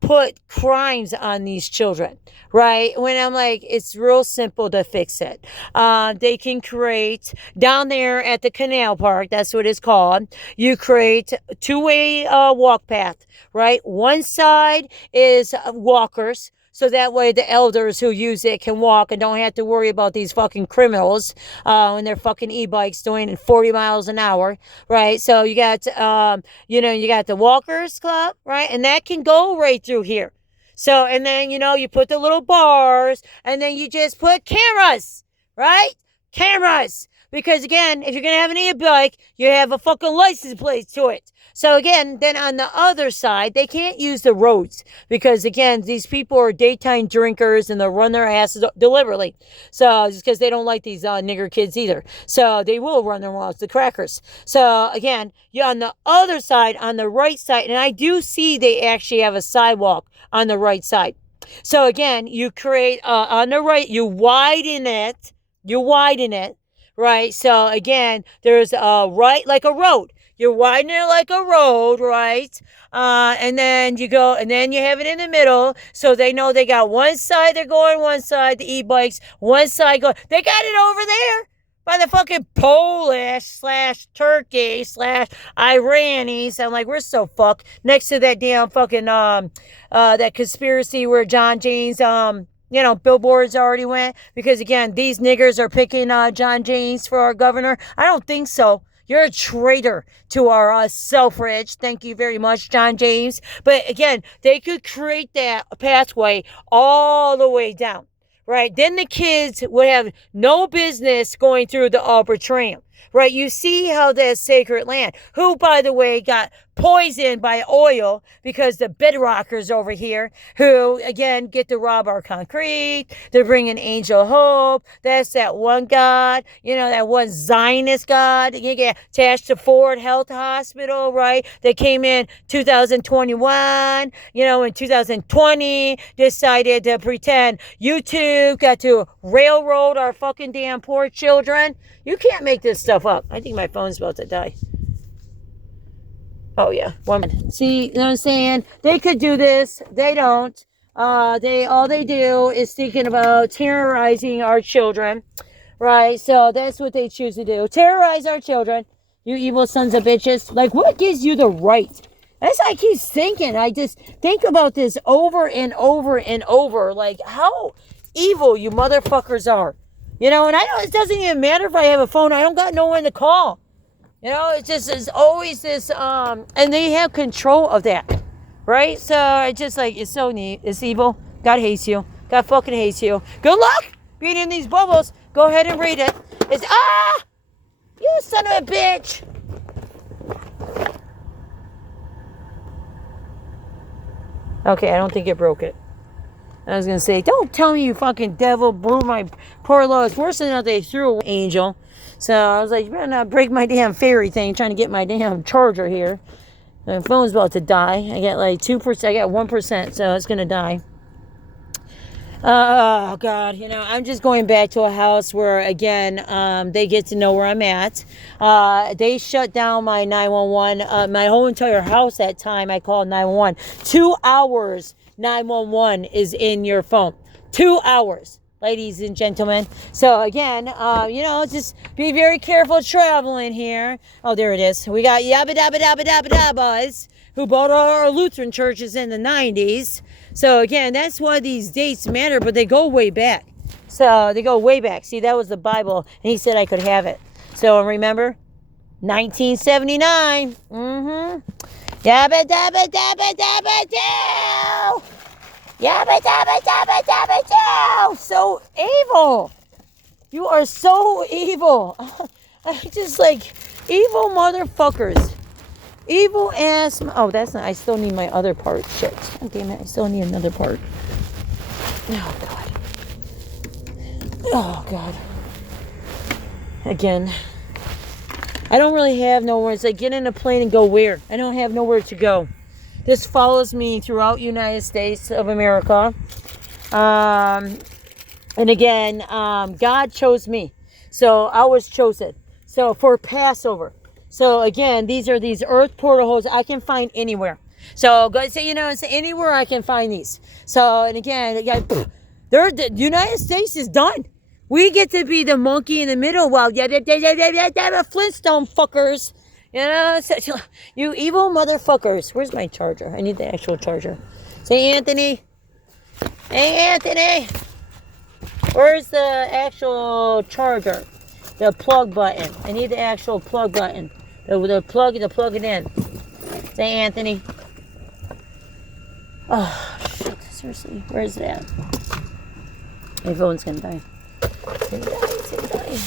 put crimes on these children, right? When I'm like, it's real simple to fix it. They can create, down there at the canal park, that's what it's called, you create a two-way walk path, right? One side is walkers, so that way the elders who use it can walk and don't have to worry about these fucking criminals when they're fucking e-bikes doing 40 miles an hour, right? So you got, you got the walkers club, right? And that can go right through here. So, and then, you put the little bars and then you just put cameras, right? Cameras. Because again, if you're going to have an e-bike, you have a fucking license plate to it. So again, then on the other side, they can't use the roads because again, these people are daytime drinkers and they'll run their asses deliberately. So just because they don't like these nigger kids either. So they will run their mouths, the crackers. So again, you're on the other side, on the right side, and I do see they actually have a sidewalk on the right side. So again, you create on the right, you widen it, right? So again, there's a right like a road. You're widening it like a road, right? And then you go, and then you have it in the middle, so they know they got one side, they're going one side, the e-bikes, one side go, they got it over there by the fucking Polish / Turkey / Iranis. I'm like, we're so fucked. Next to that damn fucking, that conspiracy where John Jane's, billboards already went. Because again, these niggers are picking John Janes for our governor. I don't think so. You're a traitor to our suffrage. Thank you very much, John James. But again, they could create that pathway all the way down. Right? Then the kids would have no business going through the Arbitrarium. Right? You see how that sacred land, who, by the way, got poisoned by oil because the bedrockers over here, who, again, get to rob our concrete. They're bringing Angel Hope. That's that one God, that one Zionist God. You get attached to Ford Health Hospital, right? They came in 2021, in 2020, decided to pretend YouTube got to railroad our fucking damn poor children. You can't make this stuff up. I think my phone's about to die. Oh, yeah. See, you know what I'm saying? They could do this. They don't. All they do is thinking about terrorizing our children. Right? So that's what they choose to do. Terrorize our children. You evil sons of bitches. Like, what gives you the right? That's what I keep thinking. I just think about this over and over and over. Like, how evil you motherfuckers are. And I know it doesn't even matter if I have a phone. I don't got no one to call. It's always this, and they have control of that, right? So it's just like, it's so neat. It's evil. God hates you. God fucking hates you. Good luck being in these bubbles. Go ahead and read it. It's, you son of a bitch. Okay, I don't think it broke it. I was going to say, don't tell me you fucking devil blew my poor load. It's worse than that they threw an angel. So I was like, you better not break my damn fairy thing, trying to get my damn charger here. My phone's about to die. I got like 2%, I got 1%, so it's going to die. Oh, God, I'm just going back to a house where, again, they get to know where I'm at. They shut down my 911, my whole entire house that time. I called 911. 2 hours, 911 is in your phone. 2 hours. Ladies and gentlemen. So again, just be very careful traveling here. Oh, there it is. We got yabba dabba dabba dabba dabbas who bought our Lutheran churches in the 90s. So again, that's why these dates matter, but they go way back. So they go way back. See, that was the Bible, and he said I could have it. So remember, 1979. Yabba dabba dabba dabba doo. Yabba dabba dabba dabba doo. So evil. You are so evil. I just like evil motherfuckers. Evil ass. Oh, that's not. I still need my other part. Shit. God damn it. I still need another part. Oh, God. Oh, God. Again. I don't really have nowhere. It's like get in a plane and go where? I don't have nowhere to go. This follows me throughout United States of America. And again, God chose me. So I was chosen. So for Passover. So again, these are these earth portal holes I can find anywhere. So go say, it's anywhere I can find these. So, and again, the United States is done. We get to be the monkey in the middle while Flintstone fuckers. You evil motherfuckers. Where's my charger? I need the actual charger. Say, Anthony. Hey, Anthony. Where's the actual charger? The plug button. I need the actual plug button. The plug it in. Say, Anthony. Oh, shit. Seriously. Where's that? My phone's gonna die. It's gonna die.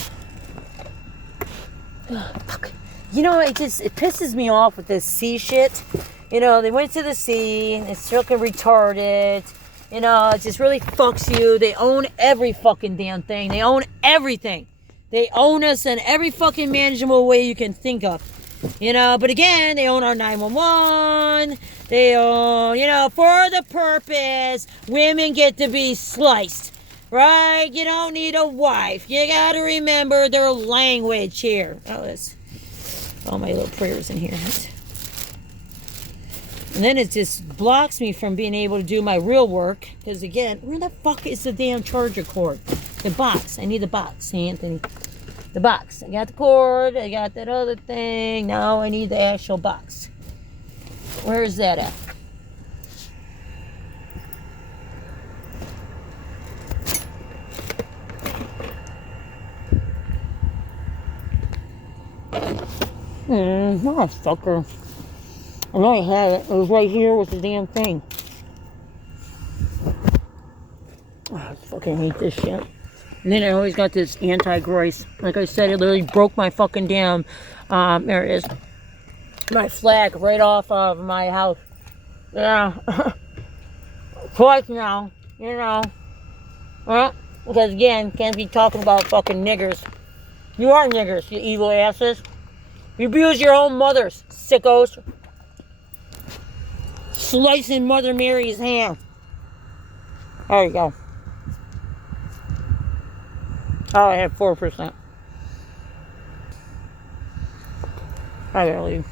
Oh, fuck. It pisses me off with this sea shit. They went to the sea, and it's fucking retarded. It just really fucks you. They own every fucking damn thing. They own everything. They own us in every fucking manageable way you can think of. You know, but again, they own our 911. They own, you know, for the purpose, women get to be sliced. Right? You don't need a wife. You got to remember their language here. Oh, that's all my little prayers in here. And then it just blocks me from being able to do my real work. Because again, where the fuck is the damn charger cord? The box. I need the box, Anthony. The box. I got the cord. I got that other thing. Now I need the actual box. Where is that at? Motherfucker. I know I had it. It was right here with the damn thing. Oh, I fucking hate this shit. And then I always got this Antichrist. Like I said, it literally broke my fucking damn, there it is. My flag right off of my house. Yeah. Twice now, you know. Well, because again, can't be talking about fucking niggers. You are niggers, you evil asses. You abuse your own mothers, sickos. Slicing Mother Mary's hand. There you go. Oh, I have 4%. I gotta leave.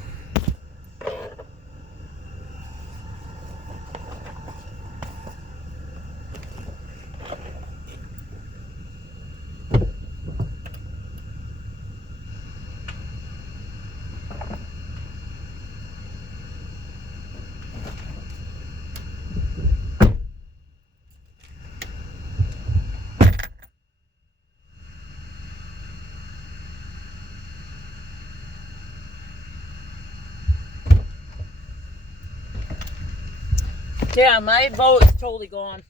Yeah, my vote is totally gone.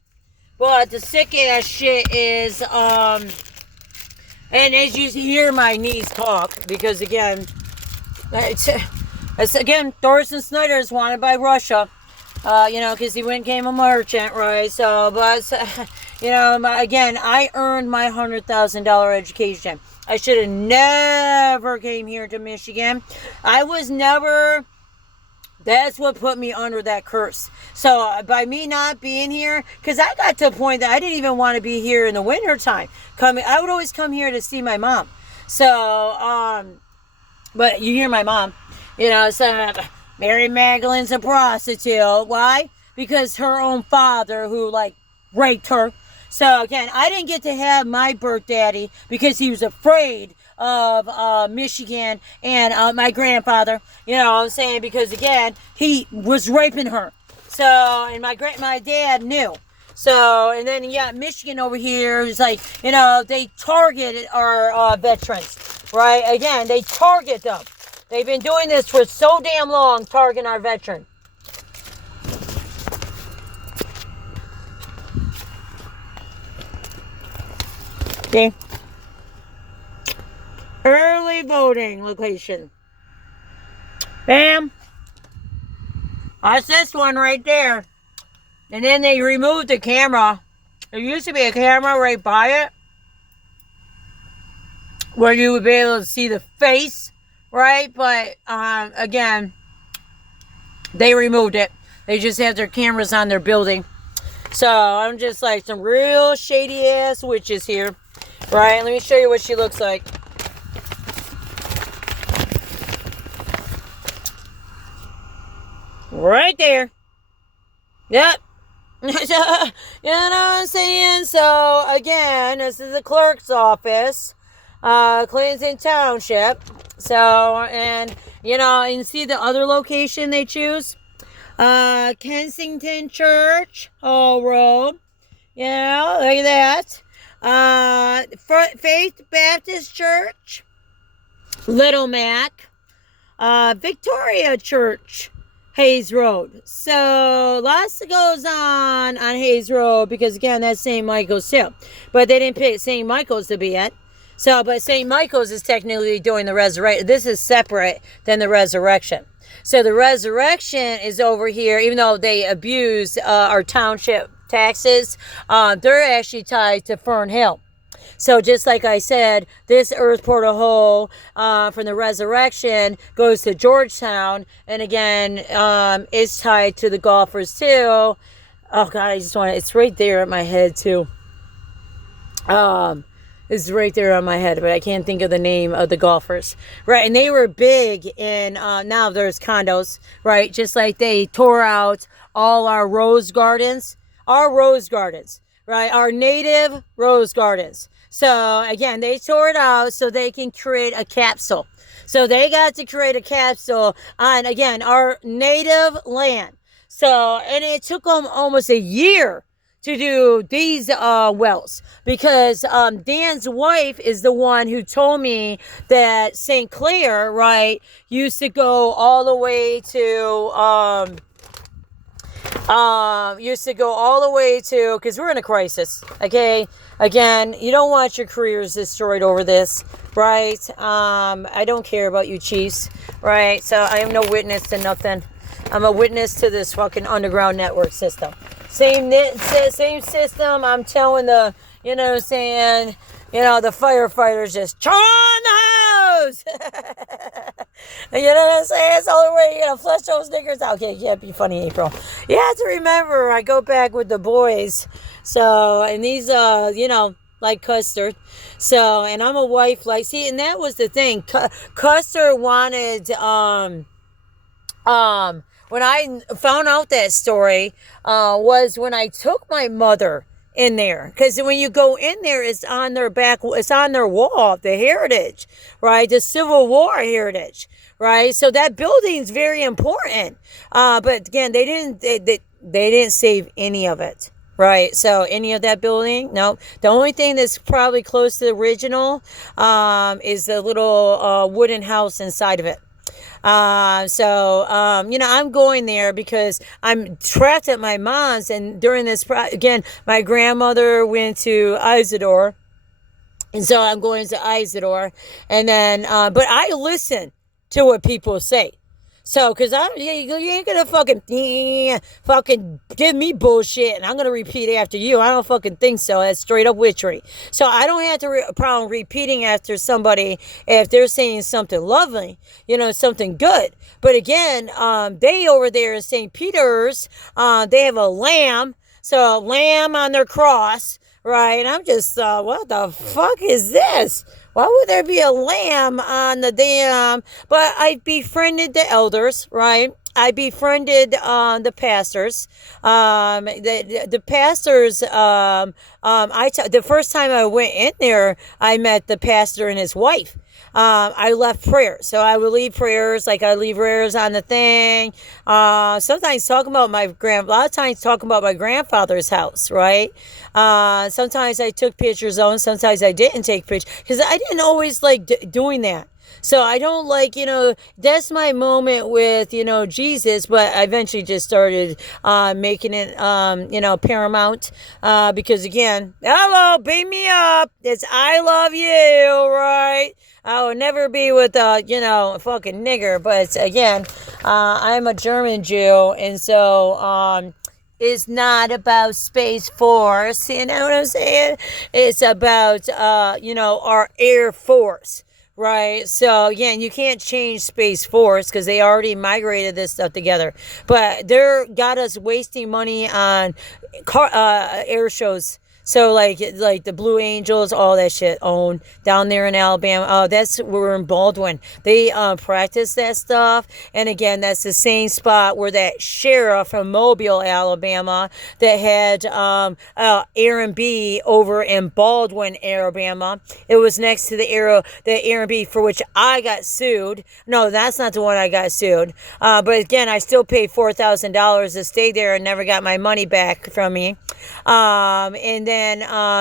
But the sick ass shit is, and as you hear my knees talk, because again, it's again, Thorsten Snyder is wanted by Russia, you know, because he went and became a merchant, right? So, but, you know, again, I earned my $100,000 education. I should have never came here to Michigan. I was never... That's what put me under that curse. So by me not being here, because I got to a point that I didn't even want to be here in the winter time. I would always come here to see my mom. So, but you hear my mom, you know, saying Mary Magdalene's a prostitute. Why? Because her own father, who like raped her. So again, I didn't get to have my birth daddy because he was afraid of Michigan and my grandfather, you know what I'm saying, because again, he was raping her. So, and my dad knew. So, and then you got Michigan over here who's like, you know, they targeted our veterans, right? Again, they target them. They've been doing this for so damn long, targeting our veterans. Okay. Early voting location. Bam. That's this one right there. And then they removed the camera. There used to be a camera right by it, where you would be able to see the face, right? But again, they removed it. They just have their cameras on their building. So I'm just like some real shady ass witches here, right? Let me show you what she looks like. Right there. Yep. You know what I'm saying? So, again, this is the clerk's office. Clinton Township. So, and, you know, and you see the other location they choose? Kensington Church, Hall Road. You know, look at that. Faith Baptist Church, Little Mac. Victoria Church, Hayes Road. So lots that goes on Hayes Road, because again, that's St. Michael's too. But they didn't pick St. Michael's to be at. So, but St. Michael's is technically doing the resurrection. This is separate than the resurrection. So the resurrection is over here, even though they abuse our township taxes, they're actually tied to Fern Hill. So just like I said, this earth portal hole from the resurrection goes to Georgetown, and again, is tied to the golfers too. Oh God, I just want to, it's right there at my head too. It's right there on my head, but I can't think of the name of the golfers. Right, and they were big in, now there's condos, right? Just like they tore out all our rose gardens, right? Our native rose gardens. So again, they tore it out so they can create a capsule. So they got to create a capsule on, again, our native land. So, and it took them almost a year to do these wells, because Dan's wife is the one who told me that St. Clair, right, used to go all the way to, because we're in a crisis, okay? Again, you don't want your careers destroyed over this, right? I don't care about you Chiefs, right? So I am no witness to nothing. I'm a witness to this fucking underground network system. Same system. I'm telling the, you know what I'm saying, you know, the firefighters just turn on the hose. You know what I'm saying? It's the only way you're going to flush those niggers out. Okay, yeah, be funny, April. You have to remember, I go back with the boys. So, and these, you know, like Custer. So, and I'm a wife, like, see, and that was the thing. Custer wanted, when I found out that story, was when I took my mother in there. Because when you go in there, it's on their back, it's on their wall, the heritage, right? The Civil War heritage, right? So that building's very important. But again, they didn't save any of it. Right, so any of that building, no. The only thing that's probably close to the original is the little wooden house inside of it. You know, I'm going there because I'm trapped at my mom's, and during this, again, my grandmother went to Isidore, and so I'm going to Isidore, and then, but I listen to what people say. So, because you ain't going to fucking give me bullshit and I'm going to repeat after you. I don't fucking think so. That's straight up witchery. So, I don't have to problem repeating after somebody if they're saying something lovely, you know, something good. But again, they over there in St. Peter's, they have a lamb. So, a lamb on their cross, right? And I'm just, what the fuck is this? Why would there be a lamb on the damn? But I befriended the elders, right? I befriended the pastors. The pastors. The first time I went in there, I met the pastor and his wife. I left prayers. So I would leave prayers, like I leave prayers on the thing. Sometimes talking about a lot of times talking about my grandfather's house, right? Sometimes I took pictures of them. Sometimes I didn't take pictures because I didn't always like doing that. So I don't like, you know, that's my moment with, you know, Jesus, but I eventually just started making it, you know, paramount because again, hello, beam me up. It's I love you, right? I will never be with a, you know, a fucking nigger, but again, I'm a German Jew, and so, it's not about Space Force, you know what I'm saying? It's about, you know, our Air Force. Right, so again, you can't change Space Force because they already migrated this stuff together. But they're got us wasting money on air shows. So like the Blue Angels, all that shit owned down there in Alabama. We're in Baldwin. They practice that stuff. And again, that's the same spot where that sheriff from Mobile, Alabama, that had R&B over in Baldwin, Alabama. It was next to the R&B for which I got sued. No, that's not the one I got sued. But again, I still paid $4,000 to stay there and never got my money back from me. And then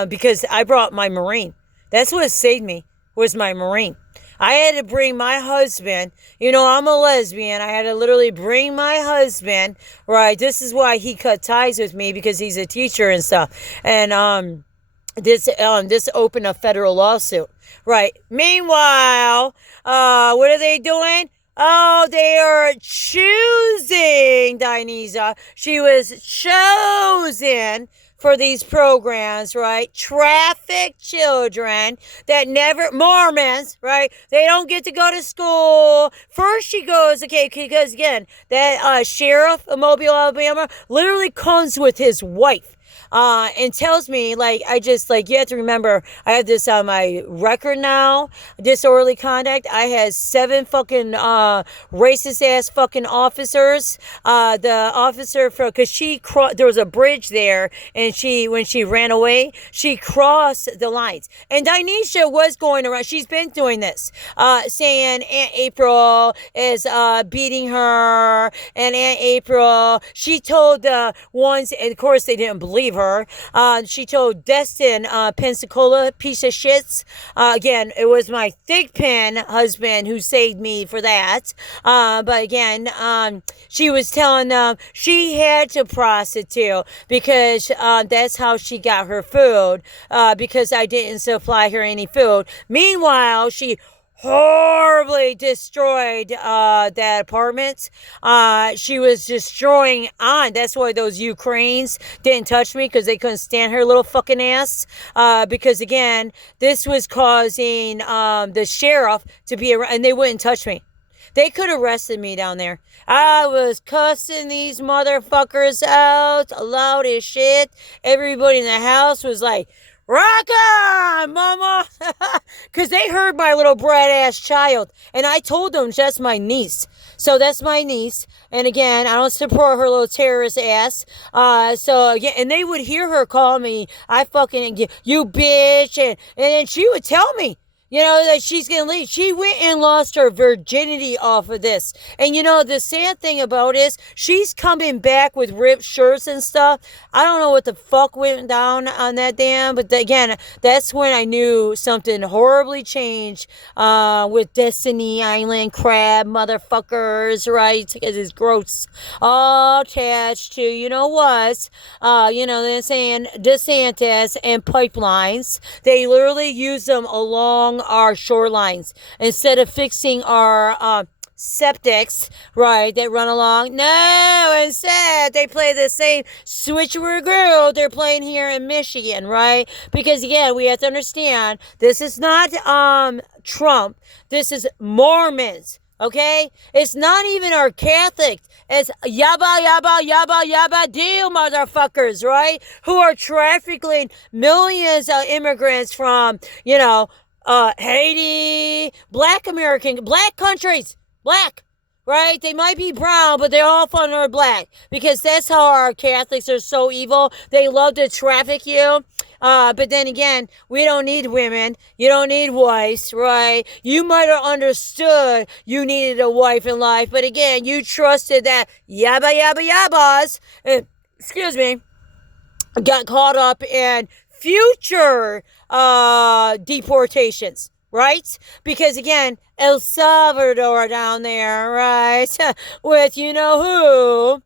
because I brought my Marine. That's what saved me, was my Marine. I had to bring my husband. You know, I'm a lesbian. I had to literally bring my husband, right? This is why he cut ties with me, because he's a teacher and stuff. And this opened a federal lawsuit, right? Meanwhile, what are they doing? Oh, they are choosing Dionysia. She was chosen for these programs, right? Traffic children that never, Mormons, right? They don't get to go to school. First she goes, okay, because again, that sheriff of Mobile, Alabama, literally comes with his wife. And tells me, like, you have to remember, I have this on my record now, disorderly conduct. I had 7 fucking, racist ass fucking officers. The officer cause there was a bridge there, and when she ran away, she crossed the lines. And Dinesha was going around, she's been doing this, saying Aunt April is, beating her, and Aunt April, she told the ones, and of course they didn't believe her. She told Destin Pensacola, piece of shits. Again, it was my thick pen husband who saved me for that. But again, she was telling them she had to prostitute because that's how she got her food, because I didn't supply her any food. Meanwhile, she horribly destroyed that apartment. She was destroying that's why those Ukrainians didn't touch me, because they couldn't stand her little fucking ass, because again, this was causing the sheriff to be around, and they wouldn't touch me. They could have arrested me down there. I was cussing these motherfuckers out loud as shit. Everybody in the house was like, rock on, mama! Because they heard my little brat-ass child. And I told them that's my niece. So that's my niece. And again, I don't support her little terrorist ass. So again, and they would hear her call me, I fucking, you bitch. And then she would tell me, that she's going to leave. She went and lost her virginity off of this. And the sad thing about it is she's coming back with ripped shirts and stuff. I don't know what the fuck went down on that dam. But again, that's when I knew something horribly changed with Destiny Island crab motherfuckers, right? Because it's gross. All attached to, they're saying DeSantis and pipelines. They literally use them along our shorelines instead of fixing our septics, right, that run along. No, instead they play the same switcheroo they're playing here in Michigan, right? Because again, we have to understand, this is not Trump, this is Mormons. Okay? It's not even our Catholics. It's yabba, yabba, yabba, yabba deal, motherfuckers, right? Who are trafficking millions of immigrants from, Haiti, black countries, black, right? They might be brown, but they're all fun or black, because that's how our Catholics are so evil. They love to traffic you. But then again, we don't need women. You don't need wives, right? You might have understood you needed a wife in life, but again, you trusted that yabba, yabba, yabbas, excuse me, got caught up in future deportations, right? Because again, El Salvador down there, right? With who,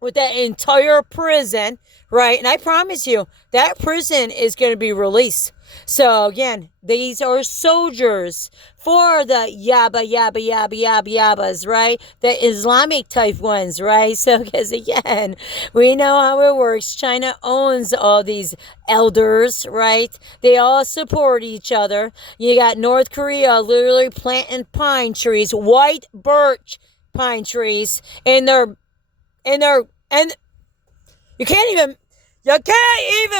with that entire prison, right? And I promise you, that prison is going to be released. So again, these are soldiers for the yabba, yabba, yabba, yabba, yabbas, right? The Islamic type ones, right? So, because again, we know how it works. China owns all these elders, right? They all support each other. You got North Korea literally planting pine trees, white birch pine trees, and you can't even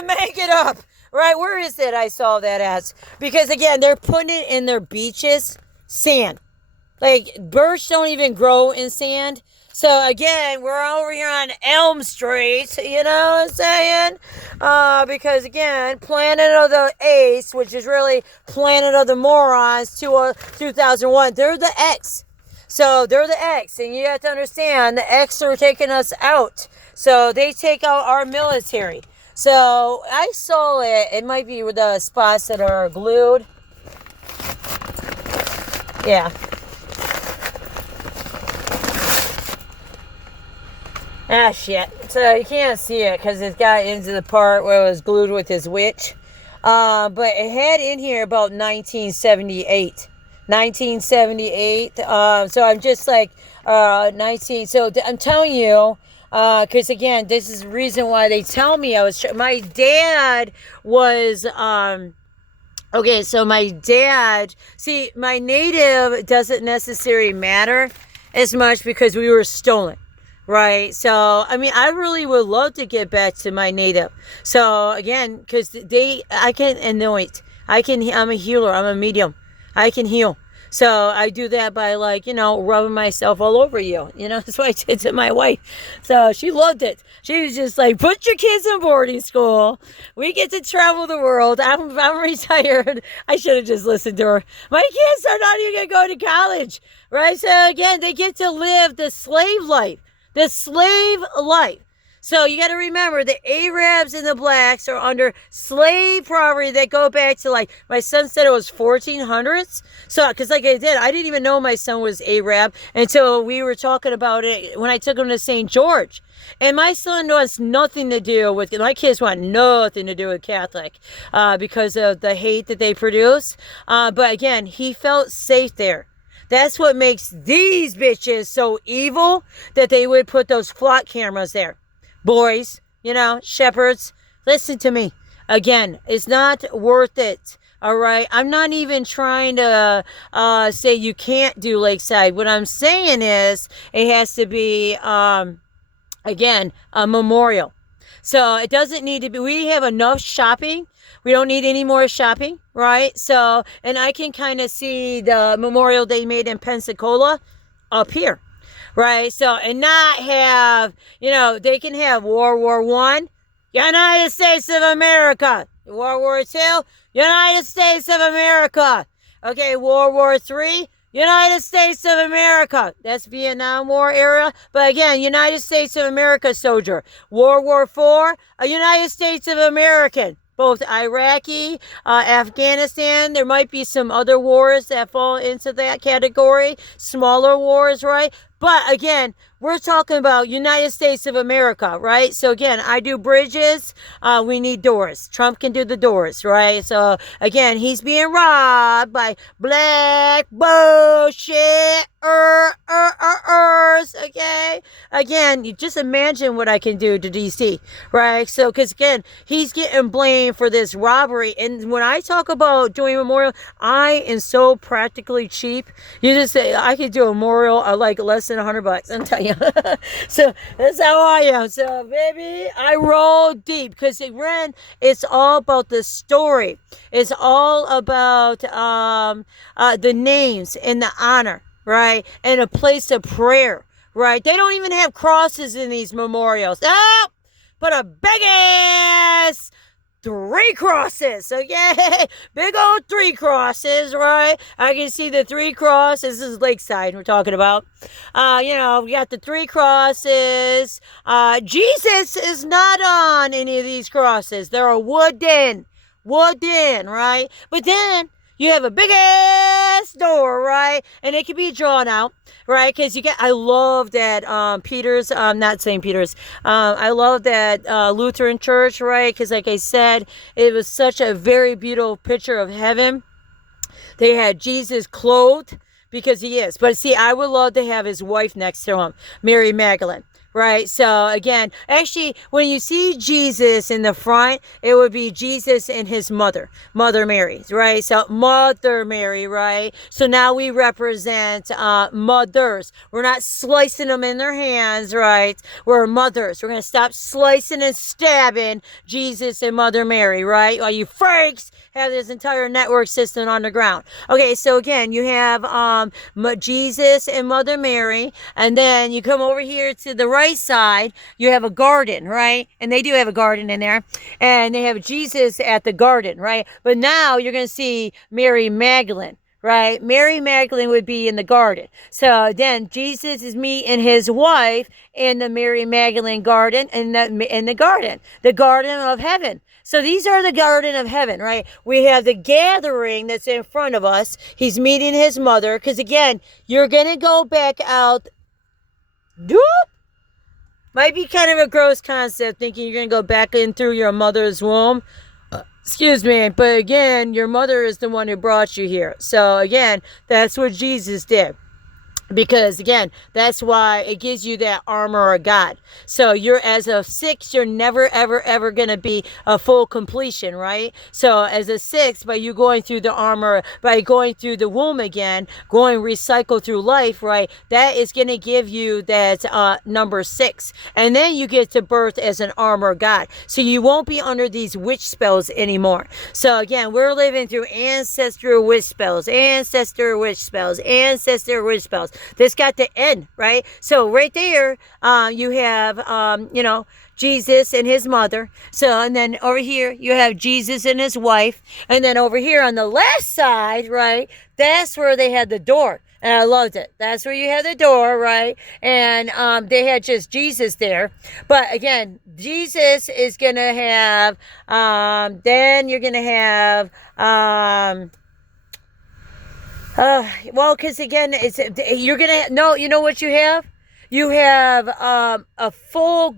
make it up. Right, where is it I saw that at? Because again, they're putting it in their beaches, sand. Like, birds don't even grow in sand. So again, we're over here on Elm Street, you know what I'm saying? Because again, Planet of the Apes, which is really Planet of the Morons, 2001, they're the X. So they're the X, and you have to understand, the X are taking us out. So they take out our military. So I saw it. It might be the spots that are glued. Yeah. Ah, shit. So you can't see it because it's got into the part where it was glued with his witch. But it had in here about 1978. 1978. So I'm just like, 19. So I'm telling you, Because again, this is the reason why they tell me my dad was, okay, so my dad, see, my native doesn't necessarily matter as much because we were stolen. Right. So, I mean, I really would love to get back to my native. So again, because I can anoint. I'm a healer. I'm a medium. I can heal. So I do that by, like, you know, rubbing myself all over you. You know, that's what I did to my wife. So she loved it. She was just like, put your kids in boarding school. We get to travel the world. I'm retired. I should have just listened to her. My kids are not even going to go to college. Right. So again, they get to live the slave life. The slave life. So you got to remember the Arabs and the blacks are under slave property that go back to, like, my son said it was 1400s. So, because like I didn't even know my son was Arab until we were talking about it when I took him to St. George. And my son wants nothing to do with, my kids want nothing to do with Catholic because of the hate that they produce. But again, he felt safe there. That's what makes these bitches so evil, that they would put those flock cameras there. Boys, you know, shepherds, listen to me. Again, it's not worth it. All right. I'm not even trying to say you can't do Lakeside. What I'm saying is it has to be, again, a memorial. So it doesn't need to be, we have enough shopping. We don't need any more shopping, right? So, and I can kind of see the memorial they made in Pensacola up here, right? So, and not have, you know, they can have World War I, United States of America. World War II, United States of America. Okay, World War III, United States of America. That's Vietnam War era. But again, United States of America soldier. World War IV, a United States of American. Both Iraqi, Afghanistan. There might be some other wars that fall into that category. Smaller wars, right? But again, we're talking about United States of America, right? So again, I do bridges. We need doors. Trump can do the doors, right? So again, he's being robbed by black bullshit. Okay? Again, you just imagine what I can do to DC, right? So, because again, he's getting blamed for this robbery. And when I talk about doing a memorial, I am so practically cheap. You just say, I could do a memorial like less than $100. I'm telling you. So that's how I am. So baby, I roll deep because it's all about the story. It's all about the names and the honor, right? And a place of prayer, right? They don't even have crosses in these memorials. Oh, but a big ass 3 crosses, okay? Big old 3 crosses, right? I can see the 3 crosses. This is Lakeside we're talking about. You know, we got the 3 crosses. Jesus is not on any of these crosses. They're wooden, right? But then you have a big ass door, right? And it can be drawn out, right? Because I love that Peter's, not St. Peter's. I love that Lutheran church, right? Because like I said, it was such a very beautiful picture of heaven. They had Jesus clothed because he is. But see, I would love to have his wife next to him, Mary Magdalene. Right. So again, actually, when you see Jesus in the front, it would be Jesus and his mother, Mother Mary. Right. So Mother Mary. Right. So now we represent mothers. We're not slicing them in their hands. Right. We're mothers. We're going to stop slicing and stabbing Jesus and Mother Mary. Right. While you freaks have this entire network system on the ground. Okay. So again, you have Jesus and Mother Mary. And then you come over here to the right side, you have a garden, right? And they do have a garden in there, and they have Jesus at the garden, right? But now you're going to see Mary Magdalene, right? Mary Magdalene would be in the garden. So then Jesus is meeting his wife in the Mary Magdalene garden, in the garden of heaven. So these are the garden of heaven, right? We have the gathering that's in front of us. He's meeting his mother, because again, you're going to go back out. Doop! Might be kind of a gross concept, thinking you're going to go back in through your mother's womb. Excuse me. But again, your mother is the one who brought you here. So again, that's what Jesus did. Because again, that's why it gives you that armor of God. So you're, as a 6, you're never ever gonna be a full completion, right? So as a 6, by you going through the armor, by going through the womb again, going recycle through life, right? That is gonna give you that number 6, and then you get to birth as an armor of God. So you won't be under these witch spells anymore. So again, we're living through ancestral witch spells, ancestral witch spells, ancestral witch spells. This got to end, right? So right there, you have, you know, Jesus and his mother. So, and then over here, you have Jesus and his wife. And then over here on the left side, right, that's where they had the door. And I loved it. That's where you had the door, right? And they had just Jesus there. But again, Jesus is going to have, then you're going to have, well, because again, you're gonna, no, you know what you have? You have a full,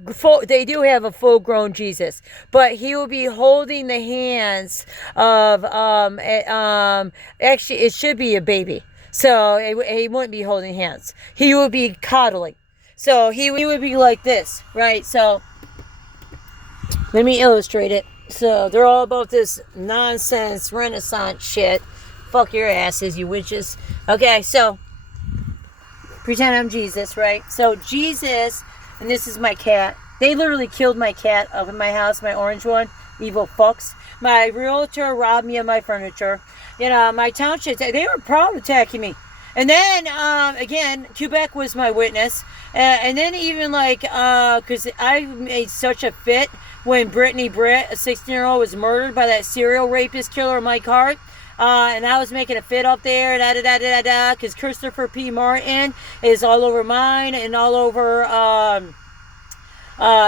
they do have a full-grown Jesus, but he will be holding the hands of, actually, it should be a baby. So he wouldn't be holding hands. He would be coddling. So he would be like this, right? So let me illustrate it. So they're all about this nonsense Renaissance shit. Fuck your asses, you witches. Okay, so pretend I'm Jesus, right? So Jesus, and this is my cat. They literally killed my cat up in my house, my orange one. Evil fucks. My realtor robbed me of my furniture. You know, my township, they were proud attacking me. And then, again, Quebec was my witness. And then even like, because I made such a fit when Brittany Britt, a 16-year-old, was murdered by that serial rapist killer, Mike Hart. And I was making a fit up there, because Christopher P. Martin is all over mine and all over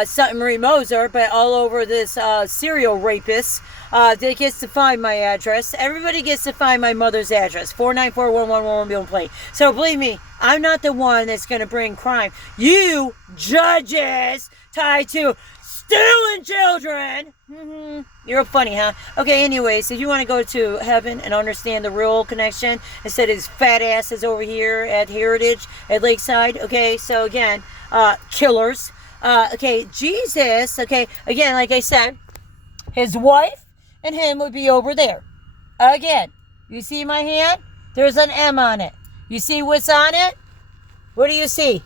Sutton Marie Moser, but all over this serial rapist that gets to find my address. Everybody gets to find my mother's address, 4941111 Bill Plain. So believe me, I'm not the one that's going to bring crime. You judges tied to stealing children. You're funny, huh? Okay, anyways, if you want to go to heaven and understand the real connection instead of these fat asses over here at Heritage, at Lakeside, okay, so again, killers. Okay, Jesus, okay, again, like I said, his wife and him would be over there. Again, you see my hand? There's an M on it. You see what's on it? What do you see?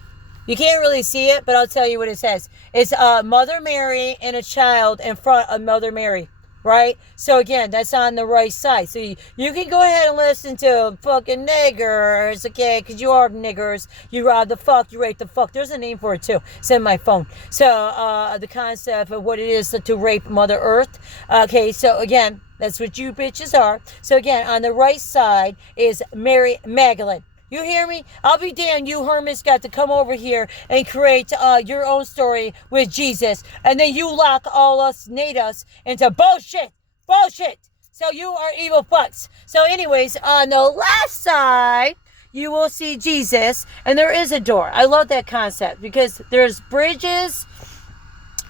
You can't really see it, but I'll tell you what it says. It's Mother Mary and a child in front of Mother Mary, right? So again, that's on the right side. So you can go ahead and listen to fucking niggers, okay? Because you are niggers. You rob the fuck, you rape the fuck. There's a name for it too. It's in my phone. So the concept of what it is to rape Mother Earth. Okay, so again, that's what you bitches are. So again, on the right side is Mary Magdalene. You hear me? I'll be damned, you hermits got to come over here and create your own story with Jesus. And then you lock all us natives into bullshit. Bullshit. So you are evil fucks. So anyways, on the left side, you will see Jesus. And there is a door. I love that concept because there's bridges.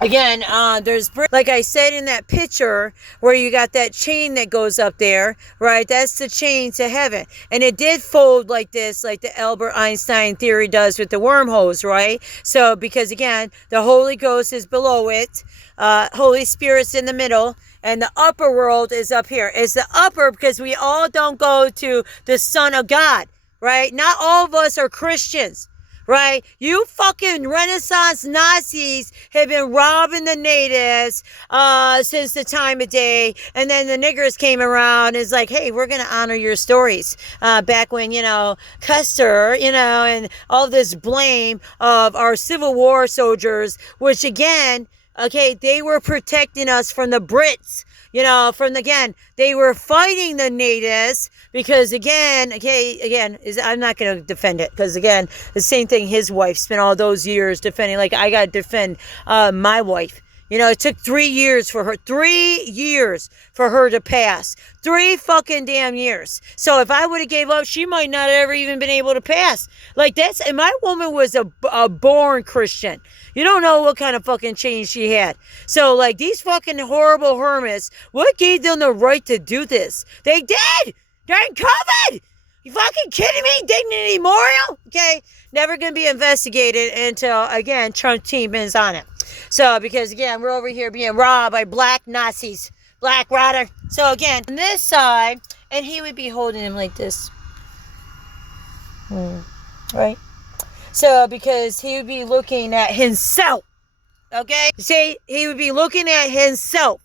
Again, there's, like I said in that picture where you got that chain that goes up there, right? That's the chain to heaven. And it did fold like this, like the Albert Einstein theory does with the wormholes, right? So, because again, the Holy Ghost is below it. Holy Spirit's in the middle. And the upper world is up here. It's the upper because we all don't go to the Son of God, right? Not all of us are Christians. Right? You fucking Renaissance Nazis have been robbing the natives since the time of day. And then the niggers came around and is like, hey, we're going to honor your stories. Back when, you know, Custer, you know, and all this blame of our Civil War soldiers, which again, okay, they were protecting us from the Brits. You know, again, they were fighting the natives because, again, I'm not going to defend it because, again, the same thing his wife spent all those years defending. Like, I got to defend my wife. You know, it took 3 years for her to pass. 3 fucking damn years. So if I would have gave up, she might not have ever even been able to pass. Like that's, and my woman was a born Christian. You don't know what kind of fucking change she had. So like these fucking horrible hermits, what gave them the right to do this? They did! They're in COVID! You fucking kidding me? Dignity Memorial? Okay. Never going to be investigated until, again, Trump team is on it. So, because, again, we're over here being robbed by black Nazis. Black Rider. So, again, on this side, and he would be holding him like this. Right? So, because he would be looking at himself. Okay? See, he would be looking at himself.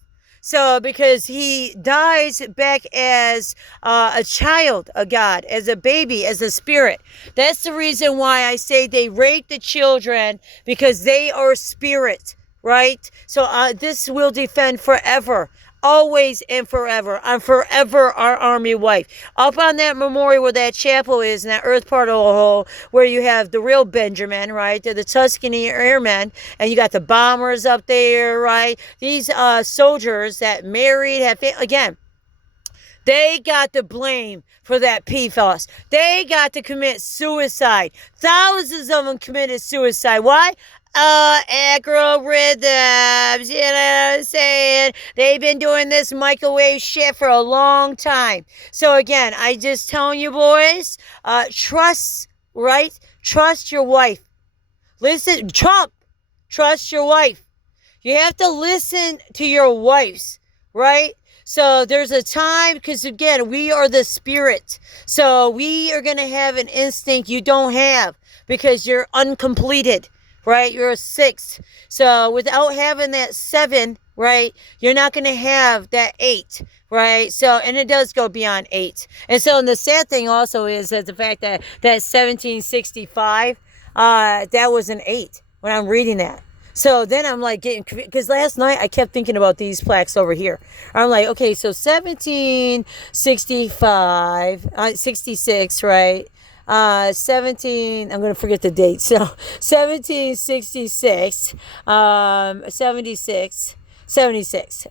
So, because he dies back as a child of God, as a baby, as a spirit. That's the reason why I say they rape the children, because they are spirit, right? So, this will defend forever. Always and forever. I'm forever our Army wife. Up on that memorial where that chapel is, in that earth particle hole, where you have the real Benjamin, right? They're the Tuscany Airmen, and you got the bombers up there, right? These soldiers that married, again, they got the blame for that PFAS. They got to commit suicide. Thousands of them committed suicide. Why? Algorithms, you know what I'm saying? They've been doing this microwave shit for a long time. So again, I just telling you boys, trust, right? Trust your wife. Listen, Trump, trust your wife. You have to listen to your wives, right? So there's a time, because again, we are the spirit. So we are going to have an instinct you don't have, because you're uncompleted. Right? You're a 6. So without having that 7, right, you're not going to have that 8, right? So, and it does go beyond 8. And so, and the sad thing also is that the fact that 1765, that was an 8 when I'm reading that. So then I'm like getting, because last night I kept thinking about these plaques over here. I'm like, okay, so 1765, 66, right? 17, I'm going to forget the date. So 1766,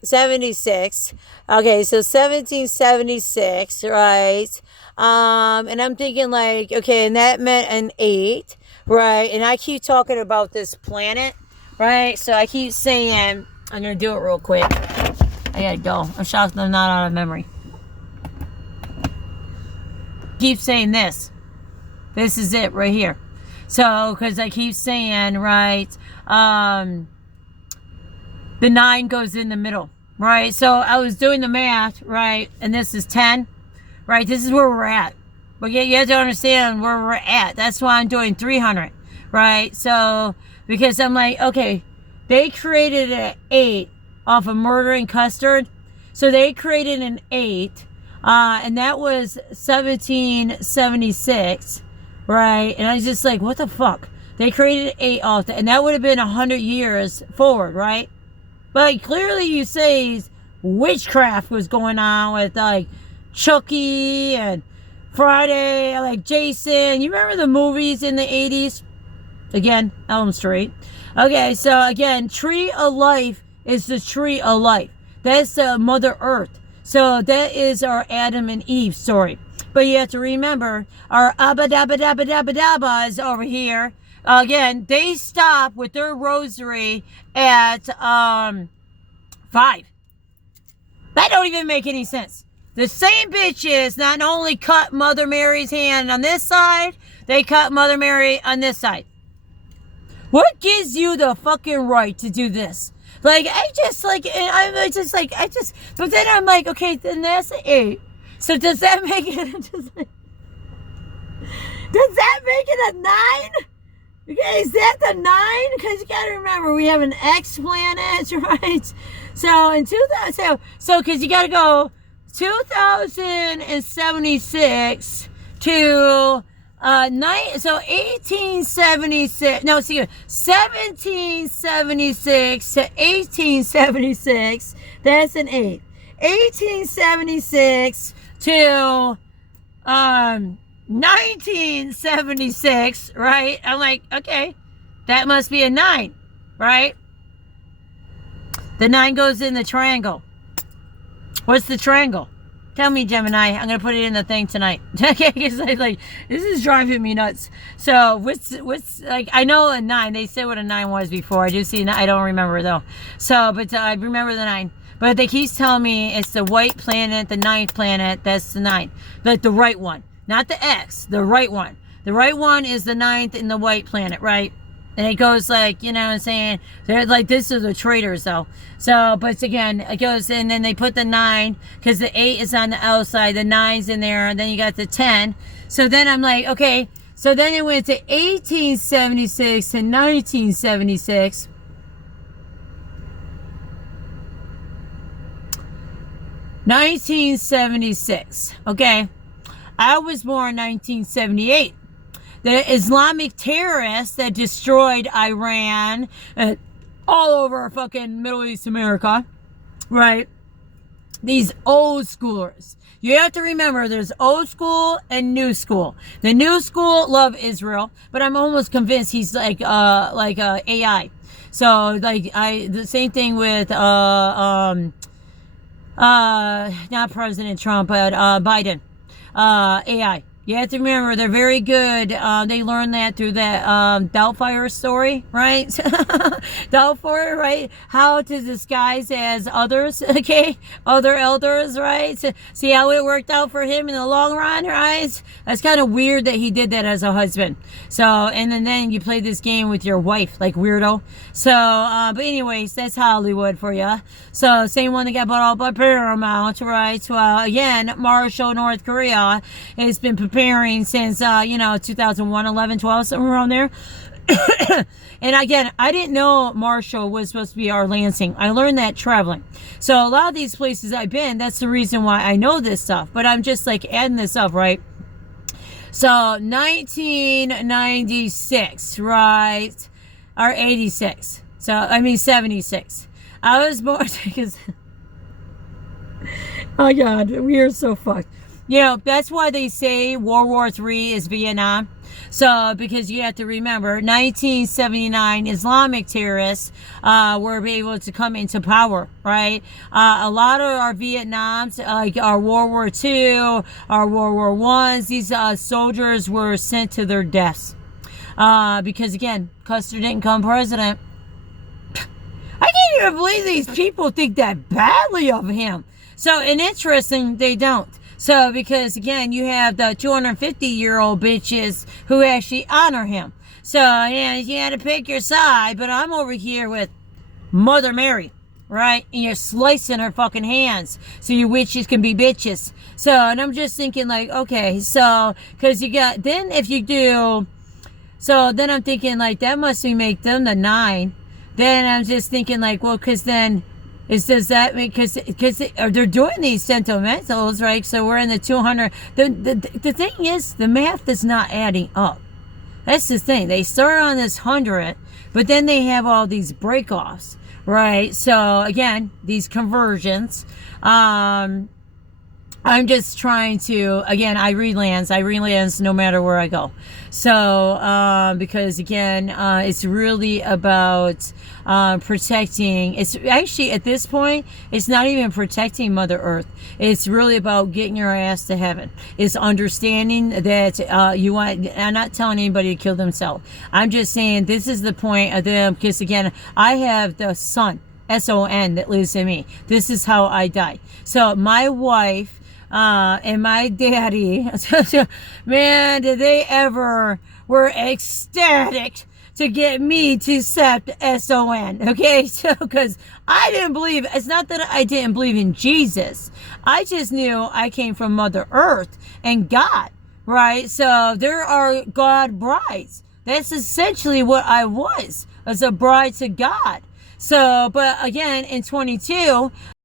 76. Okay, so 1776, right? And I'm thinking like, okay, and that meant an 8, right? And I keep talking about this planet, right? So I keep saying, I'm going to do it real quick. I gotta go. I'm shocked I'm not out of memory. Keep saying this. This is it right here. So, because I keep saying, right, the 9 goes in the middle, right? So I was doing the math, right, and this is 10, right? This is where we're at. But you have to understand where we're at. That's why I'm doing 300, right? So, because I'm like, okay, they created an 8 off of murdering custard. So they created an 8, and that was 1776. Right, and I was just like, what the fuck? They created 8 off that, and that would have been 100 years forward, right? But like, clearly you say witchcraft was going on with like Chucky and Friday, like Jason. You remember the movies in the 80s? Again, Elm Street. Okay, so again, Tree of Life is the Tree of Life. That's Mother Earth. So that is our Adam and Eve story. But you have to remember, our abba-dabba-dabba-dabba-dabbas over here, again, they stop with their rosary at 5. That don't even make any sense. The same bitches not only cut Mother Mary's hand on this side, they cut Mother Mary on this side. What gives you the fucking right to do this? Like, but then I'm like, okay, then that's an 8. So does that make it, does that make it a 9? Okay, is that the 9? Because you got to remember, we have an X planet, right? So in 2000, so because you got to go 2076 to 1876. No, see, 1776 to 1876. That's an 8. 1876 to 1976, right? I'm like, okay, that must be a 9, right? The 9 goes in the triangle. What's the triangle? Tell me, Gemini. I'm gonna put it in the thing tonight. Okay, because like this is driving me nuts. So what's like, I know a 9. They said what a 9 was before. I do see. I don't remember though. So, but I remember the 9. But they keep telling me it's the white planet, the 9th planet. That's the 9, like the right one, not the X, the right one. The right one is the 9th in the white planet, right? And it goes like, you know what I'm saying? They're like, this is the traitors though. So, but again, it goes, and then they put the 9, because the 8 is on the outside, the 9's in there, and then you got the 10. So then I'm like, okay, so then it went to 1876 to 1976. (1976), okay? I was born in 1978. The Islamic terrorists that destroyed Iran and all over fucking Middle East America, right? These old schoolers. You have to remember there's old school and new school. The new school love Israel, but I'm almost convinced he's like AI. So like the same thing with not President Trump, but Biden, AI. You have to remember they're very good. They learned that through that Doubtfire story, right? Doubtfire, right? How to disguise as others, okay? Other elders, right? So, see how it worked out for him in the long run, right? That's kind of weird that he did that as a husband. So, and then you play this game with your wife, like weirdo. So, but anyways, that's Hollywood for you. So, same one that got bought out by Paramount, right? Well, again, Marshall, North Korea, has been preparing since 2001, 11, 12, somewhere around there. And again, I didn't know Marshall was supposed to be our Lansing. I learned that traveling. So a lot of these places I've been, that's the reason why I know this stuff. But I'm just like adding this up, right? So 1996, right? Or 86. So I mean 76. I was born because oh God, we are so fucked. You know, that's why they say World War III is Vietnam. So, because you have to remember, 1979 Islamic terrorists were able to come into power, right? A lot of our Vietnams, like our World War II, our World War I's, these soldiers were sent to their deaths. Because, again, Custer didn't become president. I can't even believe these people think that badly of him. So, and interesting, they don't. So, because again, you have the 250-year-old bitches who actually honor him. So, yeah, you had to pick your side, but I'm over here with Mother Mary, right? And you're slicing her fucking hands so you witches can be bitches. So, and I'm just thinking like, okay, so, because you got, then if you do, so then I'm thinking like, that must make them the 9. Then I'm just thinking like, well, because then, does that mean because they're doing these sentimentals, right? So we're in the 200. The thing is, the math is not adding up. That's the thing. They start on this 100, but then they have all these breakoffs, right? So again, these conversions. I'm just trying to, again, I read lands no matter where I go. So, because again, it's really about protecting, it's actually at this point, it's not even protecting Mother Earth. It's really about getting your ass to heaven. It's understanding that you want, I'm not telling anybody to kill themselves. I'm just saying this is the point of them, because again, I have the sun, S-O-N, that lives in me. This is how I die. So my wife, and my daddy, man, did they ever were ecstatic to get me to accept S-O-N, okay? So, because I didn't believe, it's not that I didn't believe in Jesus. I just knew I came from Mother Earth and God, right? So, there are God brides. That's essentially what I was, as a bride to God. So, but again, in 22,